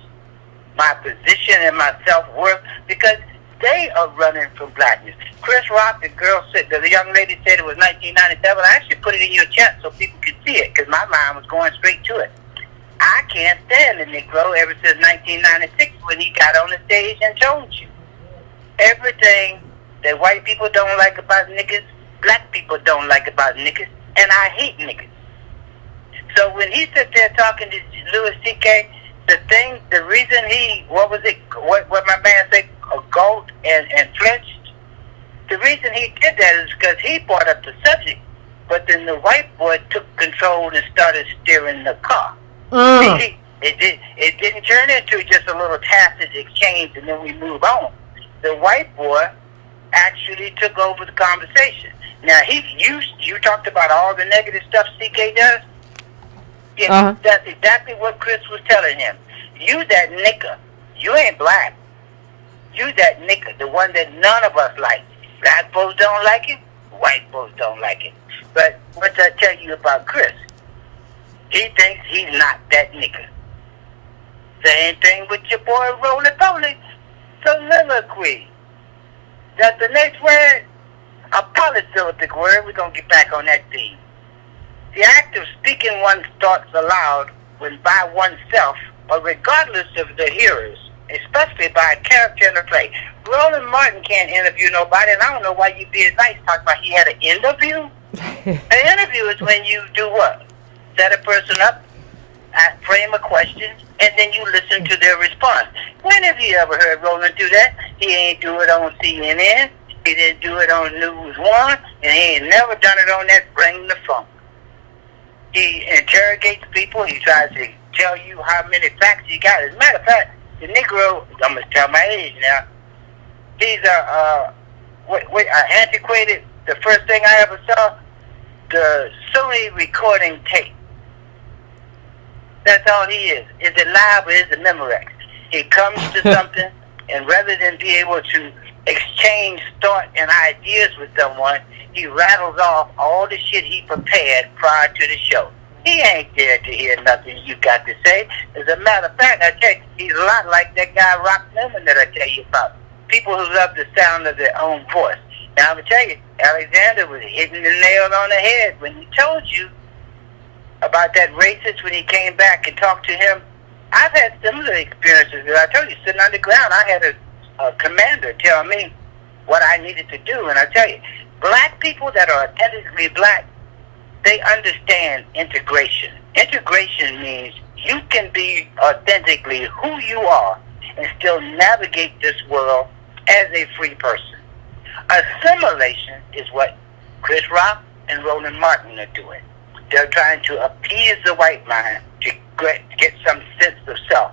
my position and my self-worth, because they are running from blackness. Chris Rock, the young lady said it was 1997. I actually put it in your chat so people could see it because my mind was going straight to it. I can't stand the Negro ever since 1996 when he got on the stage and told you everything that white people don't like about niggas, black people don't like about niggas, and I hate niggas. So when he sat there talking to Louis C.K., the reason what my man said, gulped and flinched, the reason he did that is because he brought up the subject, but then the white boy took control and started steering the car. It didn't turn into just a little tacit exchange and then we move on. The white boy actually took over the conversation. Now, you talked about all the negative stuff CK does. Yeah, That's exactly what Chris was telling him. You that nigger. You ain't black. You that nigger, the one that none of us like. Black folks don't like it. White folks don't like it. But what I tell you about Chris, he thinks he's not that nigger. Same thing with your boy Roly Poly. Soliloquy. That's the next word, a polysyllabic word. We're going to get back on that theme. The act of speaking one's thoughts aloud when by oneself or regardless of the hearers, especially by a character in a play. Roland Martin can't interview nobody, and I don't know why you being nice talking about he had an interview. An interview is when you do what? Set a person up, frame a question, and then you listen to their response. When have you ever heard Roland do that? He ain't do it on CNN. He didn't do it on News One, and he ain't never done it on that Bring the Funk. He interrogates people. He tries to tell you how many facts he got. As a matter of fact, the Negro, I'm going to tell my age now, he's antiquated. The first thing I ever saw, the Sony recording tape. That's all he is. Is it live or is it Memorex? He comes to something, and rather than be able to exchange thought and ideas with someone, he rattles off all the shit he prepared prior to the show. He ain't there to hear nothing you got to say. As a matter of fact, I tell you, he's a lot like that guy Rock Newman that I tell you about. People who love the sound of their own voice. Now, I'm going to tell you, Alexander was hitting the nail on the head when he told you about that racist when he came back and talked to him. I've had similar experiences. I told you, sitting on the ground, I had a commander tell me what I needed to do. And I tell you, black people that are authentically black, they understand integration. Integration means you can be authentically who you are and still navigate this world as a free person. Assimilation is what Chris Rock and Roland Martin are doing. They're trying to appease the white mind to get some sense of self.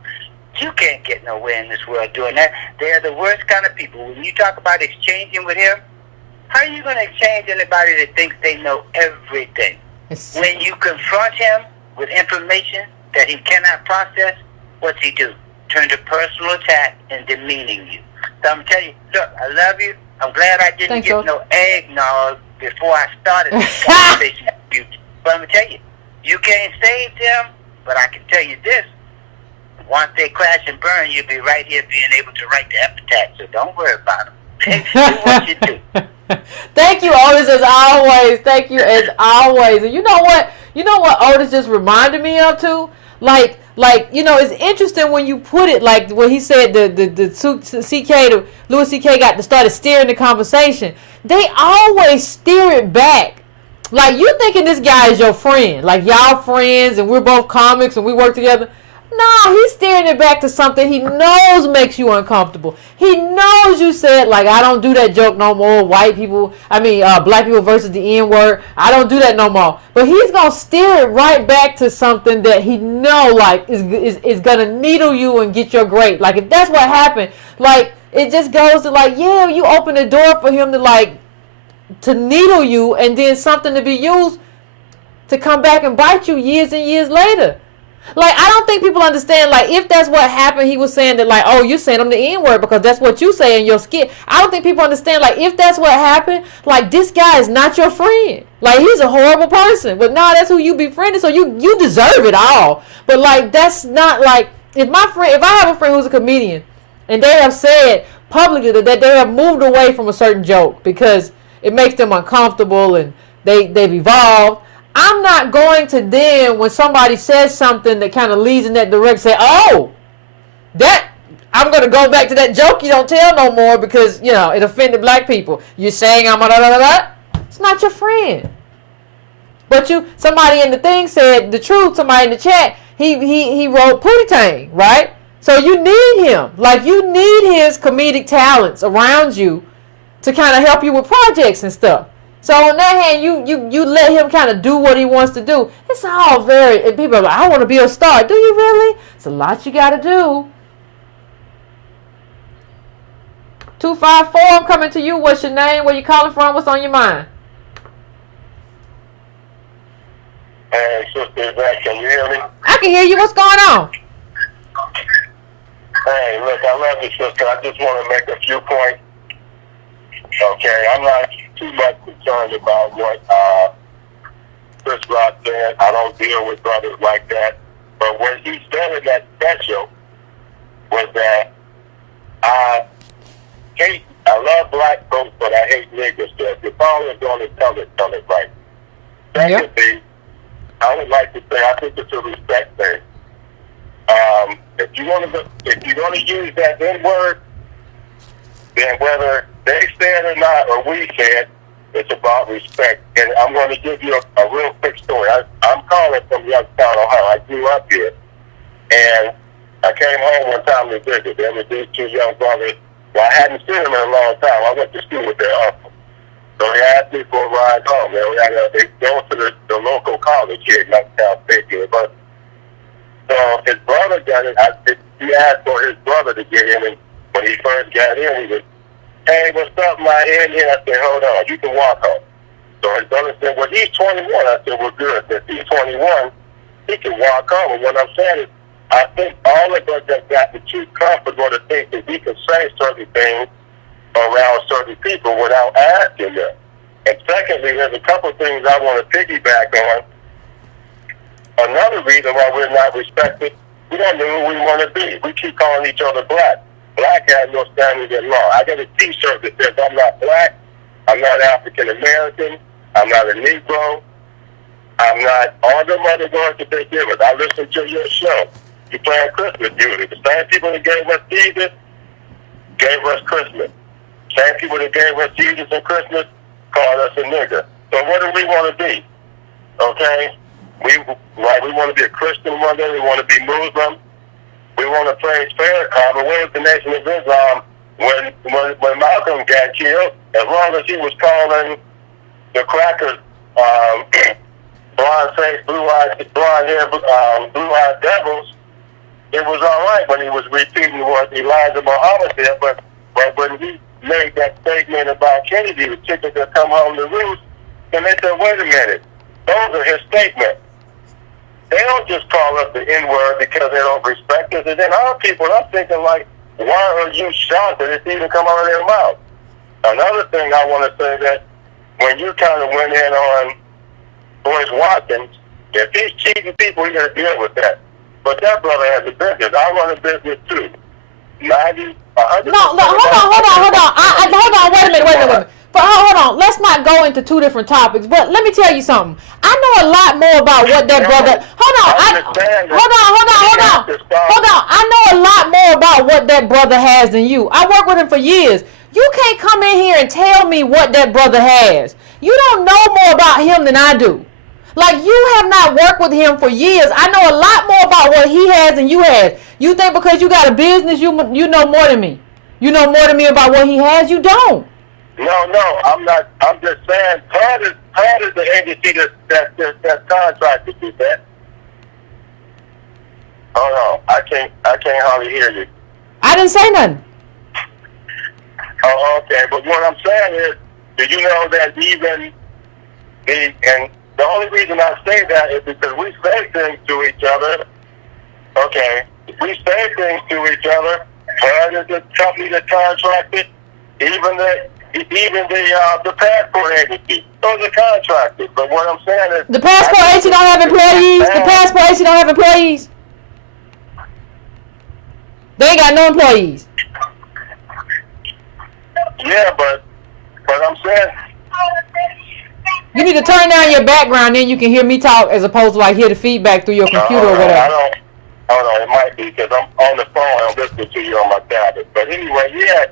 You can't get nowhere in this world doing that. They're the worst kind of people. When you talk about exchanging with him, how are you going to exchange anybody that thinks they know everything? When you confront him with information that he cannot process, what's he do? Turn to personal attack and demeaning you. So I'm telling you, look, I love you. I'm glad I didn't get no eggnog before I started this conversation with you. But I'm going to tell you, you can't save them, but I can tell you this. Once they crash and burn, you'll be right here being able to write the epitaph. So don't worry about them. Do what you do. Thank you, Otis, as always. Thank you, as always. And you know what? You know what Otis just reminded me of, too? Like, you know, it's interesting when you put it, like, when he said Louis C.K. got to start steering the conversation. They always steer it back. Like, you thinking this guy is your friend. Like, y'all friends, and we're both comics, and we work together. No, he's steering it back to something he knows makes you uncomfortable. He knows you said, like, I don't do that joke no more. Black people versus the N-word. I don't do that no more. But he's going to steer it right back to something that he know, like, is going to needle you and get your grade. Like, if that's what happened, like, it just goes to, like, yeah, you open the door for him to, like, to needle you and then something to be used to come back and bite you years and years later. Like, I don't think people understand, like, if that's what happened, he was saying that, like, oh, you're saying I'm the N-word because that's what you say in your skit. I don't think people understand, like, if that's what happened, like, this guy is not your friend. Like, he's a horrible person. But, no, that's who you befriended, so you deserve it all. But, like, that's not, like, if I have a friend who's a comedian and they have said publicly that they have moved away from a certain joke because it makes them uncomfortable and they've evolved, I'm not going to then, when somebody says something that kind of leads in that direction, say, oh, I'm going to go back to that joke you don't tell no more because, you know, it offended black people. You're saying I'm a da-da-da-da. It's not your friend. But somebody in the thing said the truth, somebody in the chat, he wrote Pootie Tang, right? So you need him. Like, you need his comedic talents around you to kind of help you with projects and stuff. So on that hand, you let him kind of do what he wants to do. It's all and people are like, I want to be a star. Do you really? It's a lot you got to do. 254, I'm coming to you. What's your name? Where you calling from? What's on your mind? Hey, Sister Yvette, can you hear me? I can hear you. What's going on? Hey, look, I love you, sister. I just want to make a few points. Okay, I'm not too much concerned about what Chris Rock said. I don't deal with brothers like that. But when he said in that special, that I love black folks, but I hate niggas. So if you're following going to tell it right. Secondly, I would like to say I think it's a respect thing. If you're gonna use that N word, then whether they say it or not, or we say it, it's about respect. And I'm going to give you a real quick story. I'm calling from Youngstown, Ohio. I grew up here, and I came home one time to visit. There were these two young brothers. Well, I hadn't seen them in a long time. I went to school with their uncle. So they asked me for a ride home. They go to the local college here at Youngstown State University. So his brother got it. He asked for his brother to get in, and when he first got in, he was, "Hey, what's up, my head here?" I said, "Hold on, you can walk home." So his brother said, "Well, he's 21. I said, "Well, good. If he's 21, he can walk home." And what I'm saying is, I think all of us have gotten too comfortable to think that we can say certain things around certain people without asking them. And secondly, there's a couple of things I want to piggyback on. Another reason why we're not respected, we don't know who we want to be. We keep calling each other black. Black has no standing in law. I got a T-shirt that says I'm not black, I'm not African American, I'm not a Negro, I'm not all the other words that they give us. I listen to your show. You playing Christmas music. The same people that gave us Jesus gave us Christmas. Same people that gave us Jesus and Christmas called us a nigger. So what do we want to be? Okay? We want to be a Christian one day. We want to be Muslim. We want to praise Farrakhan. But where's the Nation of Islam when Malcolm got killed? As long as he was calling the crackers blonde face, blonde hair, blue-eyed devils, it was all right when he was repeating what Elijah Muhammad said. But when he made that statement about Kennedy, the chickens that come home to roost, and they said, "Wait a minute, those are his statements." They don't just call us the N-word because they don't respect us. And then our people, I'm thinking like, why are you shocked that it's even come out of their mouth? Another thing I want to say that when you kind of went in on Boyce Watkins, if he's cheating people, you got to deal with that. But that brother has a business. I run a business too. 90, 100. No, hold on. Wait a minute. But hold on. Let's not go into two different topics. But let me tell you something. I know a lot more about what that brother. Hold on. I know a lot more about what that brother has than you. I work with him for years. You can't come in here and tell me what that brother has. You don't know more about him than I do. Like, you have not worked with him for years. I know a lot more about what he has than you have. You think because you got a business, you know more than me. You know more than me about what he has? You don't. No, I'm not. I'm just saying, Pat is the agency that contracted you, that. Hold on, I can't hardly hear you. I didn't say nothing. Oh, okay. But what I'm saying is, do you know that even and the only reason I say that is because we say things to each other. Okay, we say things to each other. Pat is the company that contracted, even the passport agency. Those are contractors. But what I'm saying is, the passport agency don't have employees. The passport agency don't have employees. They ain't got no employees. Yeah, but I'm saying, you need to turn down your background, then you can hear me talk as opposed to like hear the feedback through your computer or whatever. Hold on, it might be because I'm on the phone and I'm listening to you on my tablet. But anyway, yeah,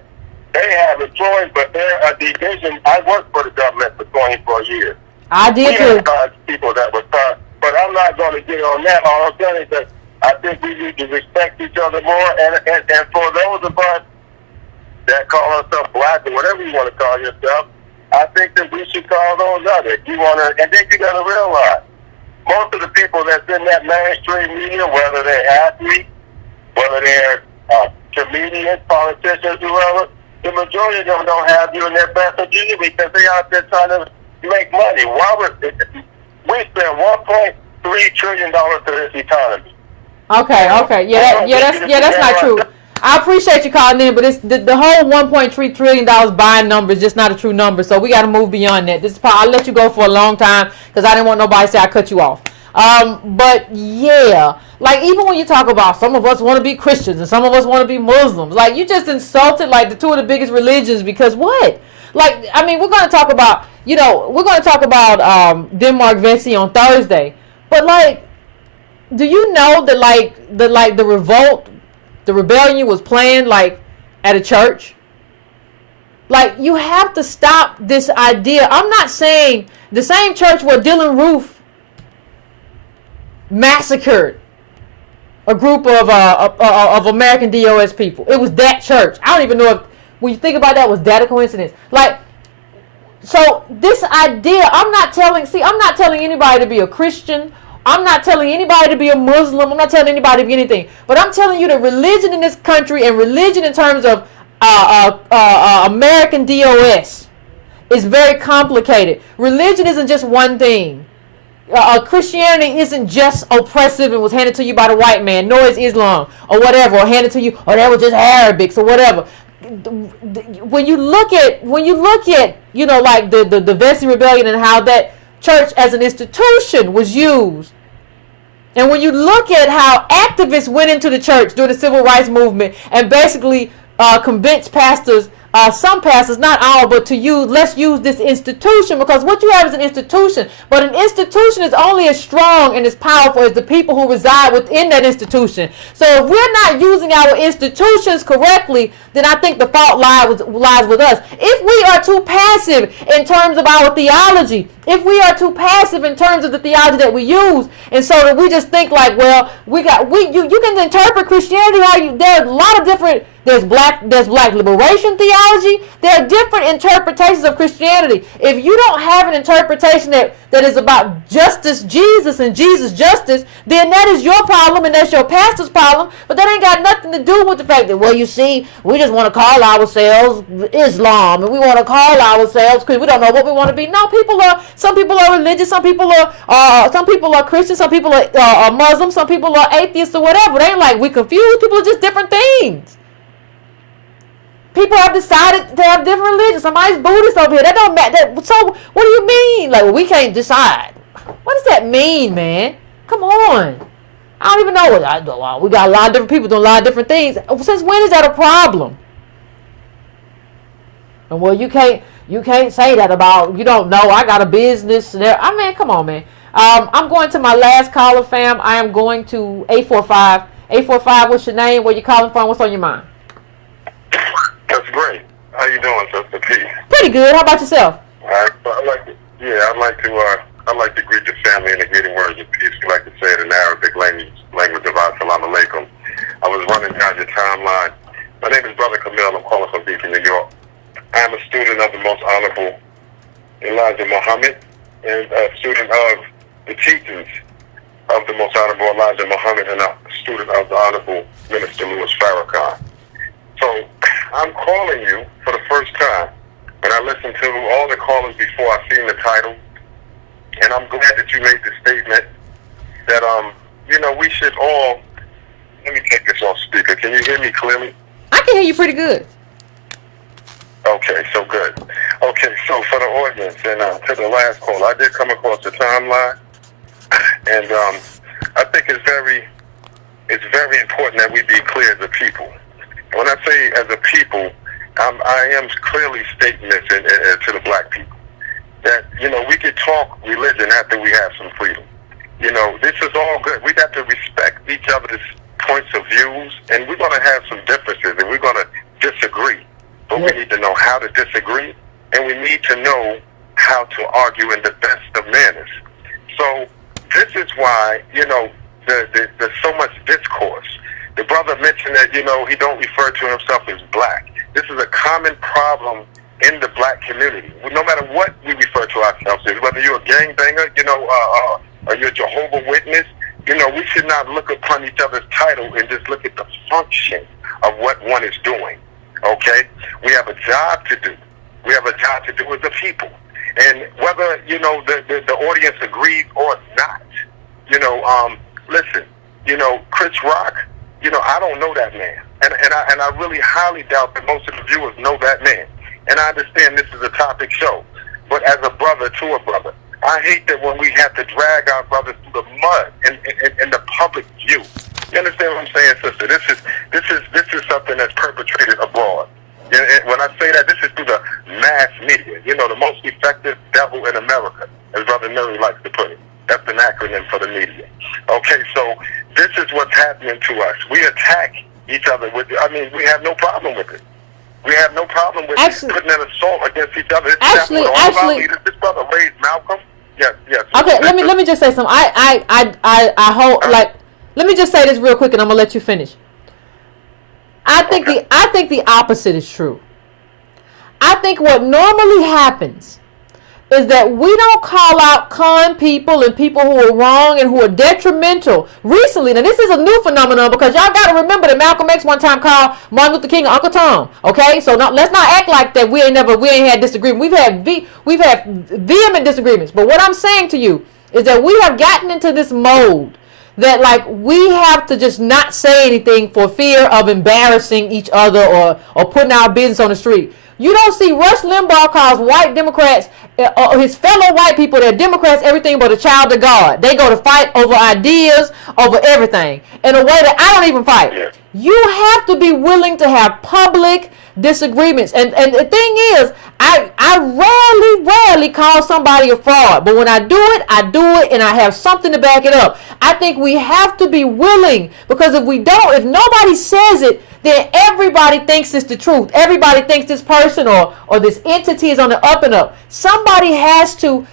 they have employees, but they're a division. I worked for the government for 24 years. I did too. People that were taught, but I'm not going to get on that. All I'm saying is that I think we need to respect each other more. And for those of us that call ourselves black or whatever you want to call yourself, I think that we should call those others. And then you got to realize, most of the people that's in that mainstream media, whether they're athletes, whether they're comedians, politicians, whoever, the majority of them don't have you in their best interest because they out there trying to make money. Why would we spend $1.3 trillion to this economy? Okay. Yeah, that's not true. I appreciate you calling in, but it's the whole $1.3 trillion buying number is just not a true number. So we got to move beyond that. I'll let you go for a long time because I didn't want nobody to say I cut you off. But yeah, like even when you talk about some of us want to be Christians and some of us want to be Muslims, like you just insulted like the two of the biggest religions because what? Like, I mean, we're going to talk about, Denmark Vesey on Thursday, but like, do you know that the revolt, the rebellion was planned like at a church? Like, you have to stop this idea. I'm not saying the same church where Dylan Roof massacred a group of American DOS people. It was that church. I don't even know if, when you think about that, was that a coincidence? Like, so this idea, I'm not telling anybody to be a Christian. I'm not telling anybody to be a Muslim. I'm not telling anybody to be anything. But I'm telling you that religion in this country and religion in terms of American DOS is very complicated. Religion isn't just one thing. Christianity isn't just oppressive and was handed to you by the white man, nor is Islam or whatever, or handed to you, or that was just Arabics or whatever. When you look at like the Vesey Rebellion and how that church as an institution was used, and when you look at how activists went into the church during the civil rights movement and basically convinced pastors, some pastors, not all, but let's use this institution, because what you have is an institution, but an institution is only as strong and as powerful as the people who reside within that institution. So if we're not using our institutions correctly, then I think the fault lies with us. If we are too passive in terms of our theology, if we are too passive in terms of the theology that we use, and so that we just think like, well, you can interpret Christianity there are a lot of different. There's black liberation theology. There are different interpretations of Christianity. If you don't have an interpretation that is about justice, Jesus, and Jesus justice, then that is your problem and that's your pastor's problem. But that ain't got nothing to do with the fact that, well, you see, we just want to call ourselves Islam and we want to call ourselves because we don't know what we want to be. No, some people are religious, some people are Christian, some people are Muslim, some people are atheists or whatever. They ain't like we confused. People are just different things. People have decided to have different religions. Somebody's Buddhist over here. That don't matter. So what do you mean? Like, well, we can't decide. What does that mean, man? Come on. I don't even know. We got a lot of different people doing a lot of different things. Since when is that a problem? And well, you can't say that about, you don't know. I got a business. I mean, come on, man. I'm going to my last caller, fam. I am going to 845. 845, what's your name? Where you calling from? What's on your mind? That's great. How you doing, Sister P? Pretty good. How about yourself? I'd like to greet the family in the greeting words of peace. We like to say it in Arabic language of Assalamu alaikum. I was running down your timeline. My name is Brother Camille. I'm calling from Beacon, New York. I am a student of the Most Honorable Elijah Muhammad and a student of the teachings of the Most Honorable Elijah Muhammad and a student of the Honorable Minister Louis Farrakhan. So I'm calling you for the first time, and I listened to all the callers before I seen the title, and I'm glad that you made the statement that, we should all, let me take this off speaker. Can you hear me clearly? I can hear you pretty good. Okay, so good. Okay, so for the audience and to the last call, I did come across the timeline, and I think it's very important that we be clear as a people. When I say as a people, I am clearly stating this to the black people, that, we could talk religion after we have some freedom. This is all good. We got to respect each other's points of views, and we're going to have some differences, and we're going to disagree. But we need to know how to disagree, and we need to know how to argue in the best of manners. So this is why, there's so much discourse. The brother mentioned that, he don't refer to himself as black. This is a common problem in the black community. No matter what we refer to ourselves as, whether you're a gangbanger, or you're a Jehovah's Witness, we should not look upon each other's title and just look at the function of what one is doing, okay? We have a job to do. We have a job to do as a people. And whether, the audience agrees or not, listen, Chris Rock, I don't know that man. And I really highly doubt that most of the viewers know that man. And I understand this is a topic show. But as a brother to a brother, I hate that when we have to drag our brothers through the mud in the public view. You understand what I'm saying, sister? This is something that's perpetrated abroad. And when I say that, this is through the mass media. You know, the most effective devil in America, as Brother Murray likes to put it. That's an acronym for the media. Okay, so this is what's happening to us. We attack each other with. I mean, we have no problem with it. We have no problem with putting an assault against each other. Actually, this brother raised Malcolm. Yes. Okay, let me just say something. I hope let me just say this real quick, and I'm gonna let you finish. I think the opposite is true. I think what normally happens is that we don't call out con people and people who are wrong and who are detrimental. Recently, now this is a new phenomenon because y'all got to remember that Malcolm X one time called Martin Luther King Uncle Tom. Okay, so let's not act like that we ain't had disagreement. We've had vehement disagreements. But what I'm saying to you is that we have gotten into this mode that like we have to just not say anything for fear of embarrassing each other or putting our business on the street. You don't see Rush Limbaugh calls white Democrats, his fellow white people, they're Democrats, everything but a child of God. They go to fight over ideas, over everything, in a way that I don't even fight. Yeah. You have to be willing to have public disagreements. And the thing is, I rarely call somebody a fraud. But when I do it, and I have something to back it up. I think we have to be willing, because if nobody says it, then everybody thinks it's the truth. Everybody thinks this person or this entity is on the up and up.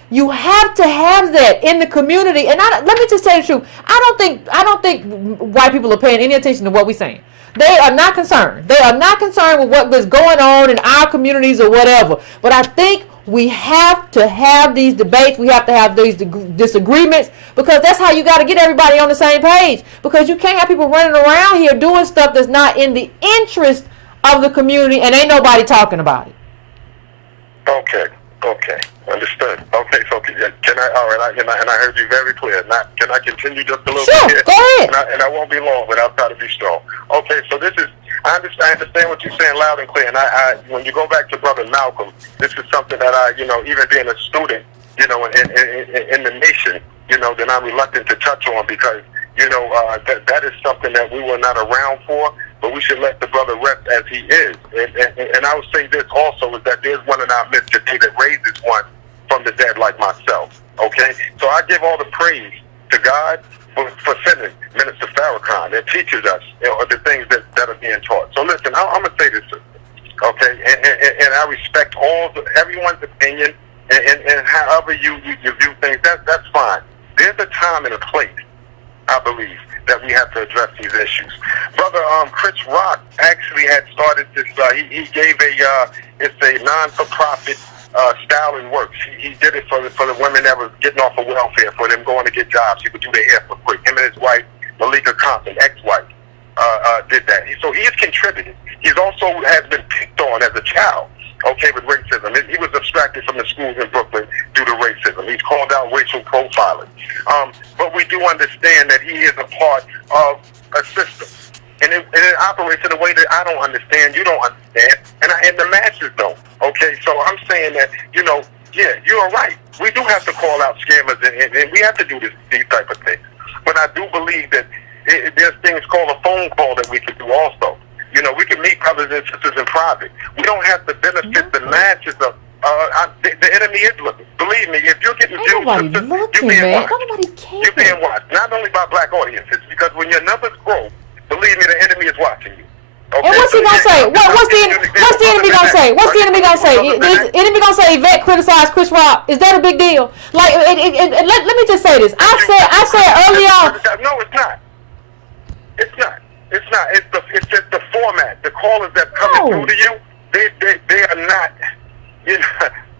You have to have that in the community. And let me just say the truth. I don't think white people are paying any attention to what we're saying. They are not concerned. They are not concerned with what is going on in our communities or whatever. But I think we have to have these debates. We have to have these disagreements, because that's how you got to get everybody on the same page. Because you can't have people running around here doing stuff that's not in the interest of the community, and ain't nobody talking about it. Okay. Understood. Okay, so can I? All right, and I heard you very clear. Can I continue just a little bit here? Go ahead. And I won't be long, but I'll try to be strong. Okay, so this is. I understand what you're saying loud and clear. And I when you go back to Brother Malcolm, this is something that even being a student, in the nation, that I'm reluctant to touch on, because, that is something that we were not around for, but we should let the brother rest as he is. And I would say this also, is that there's one in our midst today that raises one from the dead like myself. Okay? So I give all the praise to God for sending Minister Farrakhan that teaches us the things that are being taught. So listen, I'm going to say this, okay? And I respect everyone's opinion, and however you view things, that's fine. There's a time and a place, I believe, that we have to address these issues. Brother Chris Rock actually had started this, he gave it's a non-for-profit styling works. He did it for the women that was getting off of welfare, for them going to get jobs. He would do their hair for free. Him and his wife, Malika Compton, ex-wife, did that. So he has contributed. He's also has been picked on as a child, with racism. He was abstracted from the schools in Brooklyn due to racism. He's called out racial profiling. But we do understand that he is a part of a system. And it operates in a way that I don't understand, you don't understand, and the masses don't. Okay, so I'm saying that, you're right. We do have to call out scammers, and we have to do these type of things. But I do believe that there's things called a phone call that we can do also. We can meet brothers and sisters in private. We don't have to benefit the masses of. The enemy is looking. Believe me, if you're getting views, you're being watched. You're being watched, not only by black audiences, because when your numbers grow, believe me, the enemy is watching you. Okay? And what's he gonna say? What's the enemy gonna say? What's the enemy gonna say? The enemy gonna say Yvette criticized Chris Rock. Is that a big deal? Like, let me just say this. I said early on. No, it's not. It's not. It's just the format. The callers that coming through to you, they are not.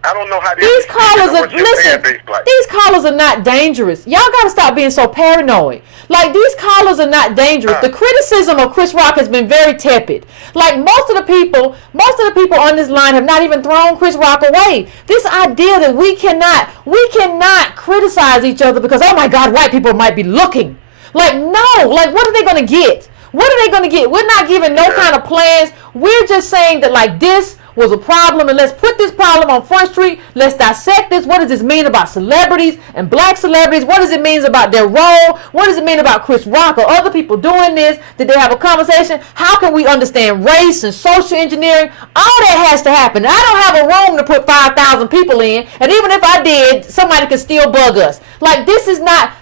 I don't know how these callers are. Listen, these callers are not dangerous. Y'all gotta stop being so paranoid. Like, these callers are not dangerous. The criticism of Chris Rock has been very tepid. Like, most of the people on this line have not even thrown Chris Rock away. This idea that we cannot criticize each other because, oh my God, white people might be looking. Like, no. Like, what are they gonna get? What are they gonna get? We're not giving no kind of plans. We're just saying that, like, this was a problem, and let's put this problem on Front Street. Let's dissect this. What does this mean about celebrities and black celebrities? What does it mean about their role? What does it mean about Chris Rock or other people doing this? Did they have a conversation? How can we understand race and social engineering? All that has to happen. I don't have a room to put 5,000 people in, and even if I did, somebody could still bug us. Like, this is not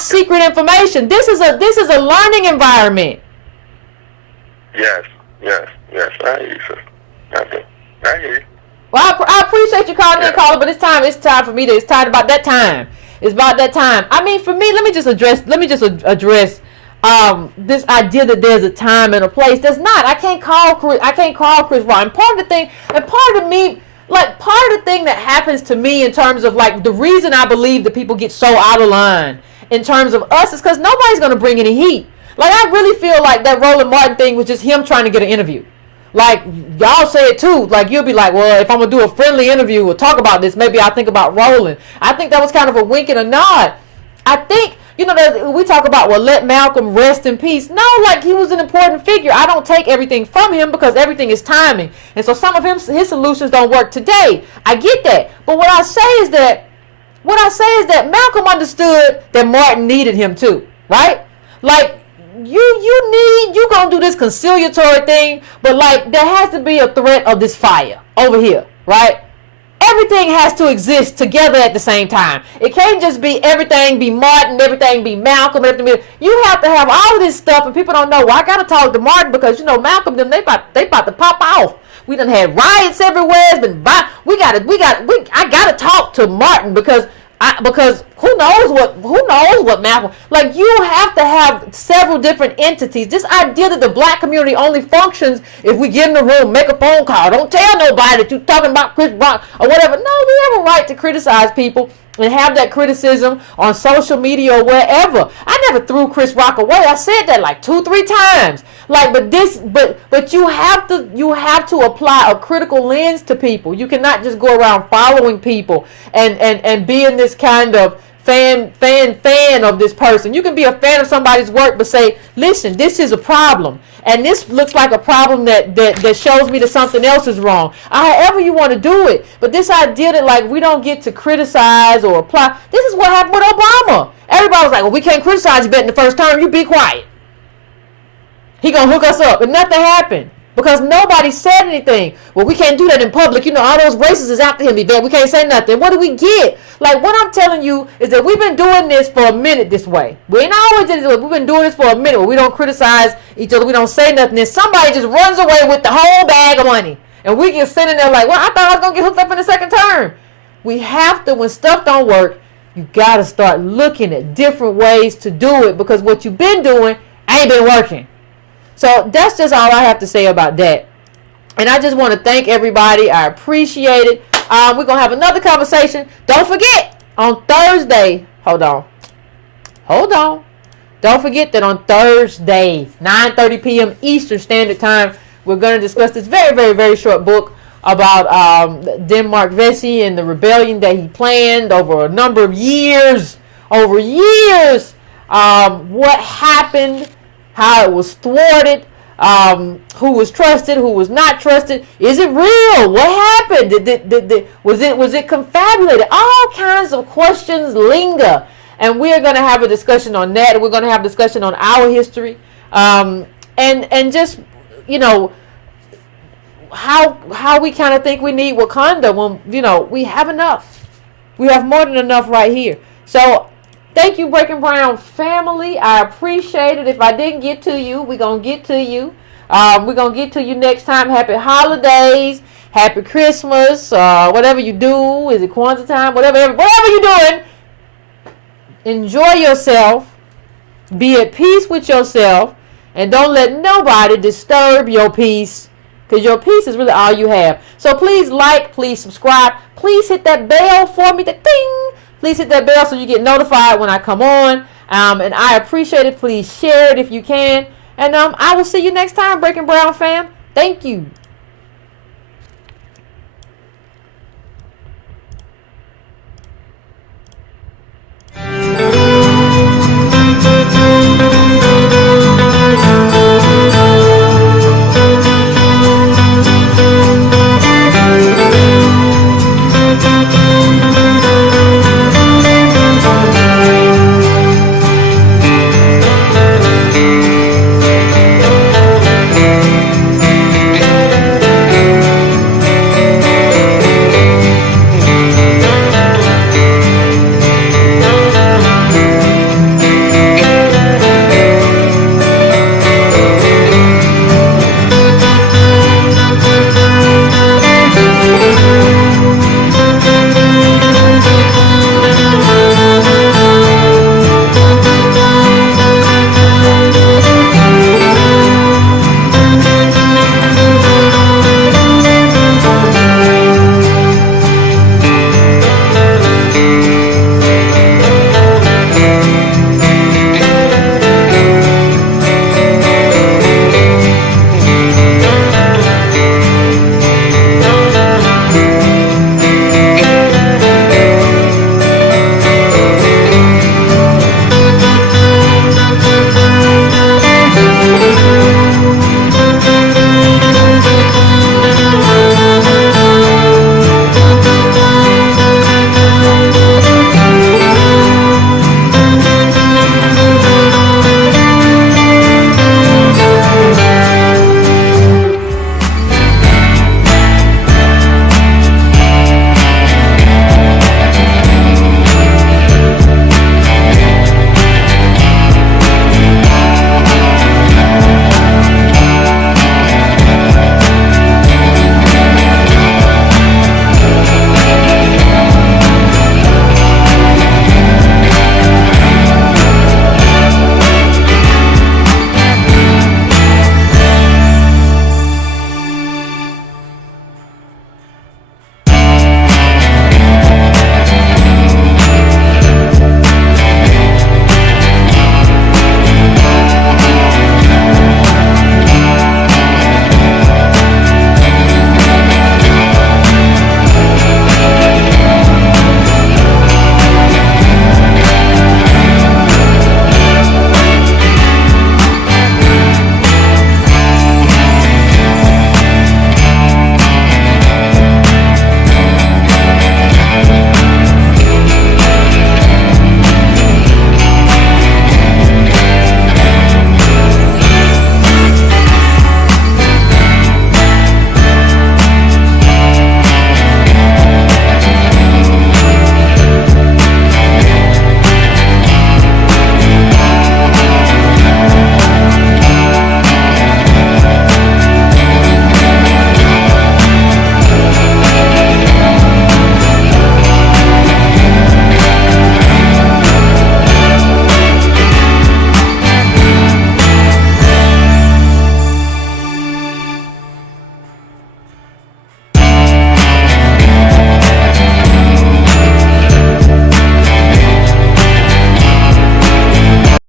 secret information. This is a learning environment. Yes. I hear you, sir. I hear you. Well, I appreciate you calling in, caller, but it's time for me to. It's time about that time. It's about that time. I mean, for me, let me just address this idea that there's a time and a place. There's not. I can't call Chris Rock. And part of the thing that happens to me in terms of like the reason I believe that people get so out of line in terms of us is because nobody's gonna bring any heat. Like, I really feel like that Roland Martin thing was just him trying to get an interview. Like, y'all say it too. Like, you'll be like, well, if I'm going to do a friendly interview or talk about this, maybe I'll think about Roland. I think that was kind of a wink and a nod. I think, we talk about, well, let Malcolm rest in peace. No, like, he was an important figure. I don't take everything from him because everything is timing. And so some of his solutions don't work today. I get that. But what I say is that Malcolm understood that Martin needed him too. Right? Like, you gonna do this conciliatory thing, but like there has to be a threat of this fire over here, right? Everything has to exist together at the same time. It can't just be everything be Martin, everything be Malcolm, everything be, you have to have all of this stuff, and people don't know, well, I gotta talk to Martin because Malcolm them they about to pop off. We done had riots everywhere. It's been I gotta talk to Martin because who knows what Malcolm, like, you have to have several different entities. This idea that the black community only functions if we get in the room, make a phone call, don't tell nobody that you're talking about Chris Rock or whatever. No, we have a right to criticize people and have that criticism on social media or wherever. I never threw Chris Rock away. I said that like 2-3 times. Like, but you have to apply a critical lens to people. You cannot just go around following people and be in this kind of fan of this person. You can be a fan of somebody's work, but say, listen, this is a problem, and this looks like a problem that shows me that something else is wrong. However you want to do it, but this idea that like we don't get to criticize or apply. This is what happened with Obama. Everybody was like, well, we can't criticize Yvette in the first term. You be quiet. He gonna hook us up, and nothing happened. Because nobody said anything. Well, we can't do that in public. All those racists is after him, Yvette. We can't say nothing. What do we get? Like, what I'm telling you is that we've been doing this for a minute this way. We ain't always did it this way. We've been doing this for a minute where we don't criticize each other. We don't say nothing. And somebody just runs away with the whole bag of money. And we get sitting there like, well, I thought I was going to get hooked up in the second term. We have to, when stuff don't work, you got to start looking at different ways to do it. Because what you've been doing ain't been working. So that's just all I have to say about that. And I just want to thank everybody. I appreciate it. We're going to have another conversation. Don't forget, on Thursday, hold on. Don't forget that on Thursday, 9:30 p.m. Eastern Standard Time, we're going to discuss this very, very, very short book about Denmark Vesey and the rebellion that he planned over a number of years. What happened, how it was thwarted, who was trusted, who was not trusted. Is it real? What happened? Was it confabulated? All kinds of questions linger, and we are going to have a discussion on that. We're going to have a discussion on our history, and just how we kind of think we need Wakanda when we have enough. We have more than enough right here. So thank you, Breaking Brown family. I appreciate it. If I didn't get to you, we're going to get to you. We're going to get to you next time. Happy holidays. Happy Christmas. Whatever you do. Is it Kwanzaa time? Whatever you're doing. Enjoy yourself. Be at peace with yourself. And don't let nobody disturb your peace. Because your peace is really all you have. So please like, please subscribe. Please hit that bell for me. That ding. Please hit that bell so you get notified when I come on. And I appreciate it. Please share it if you can. And I will see you next time, Breaking Brown fam. Thank you.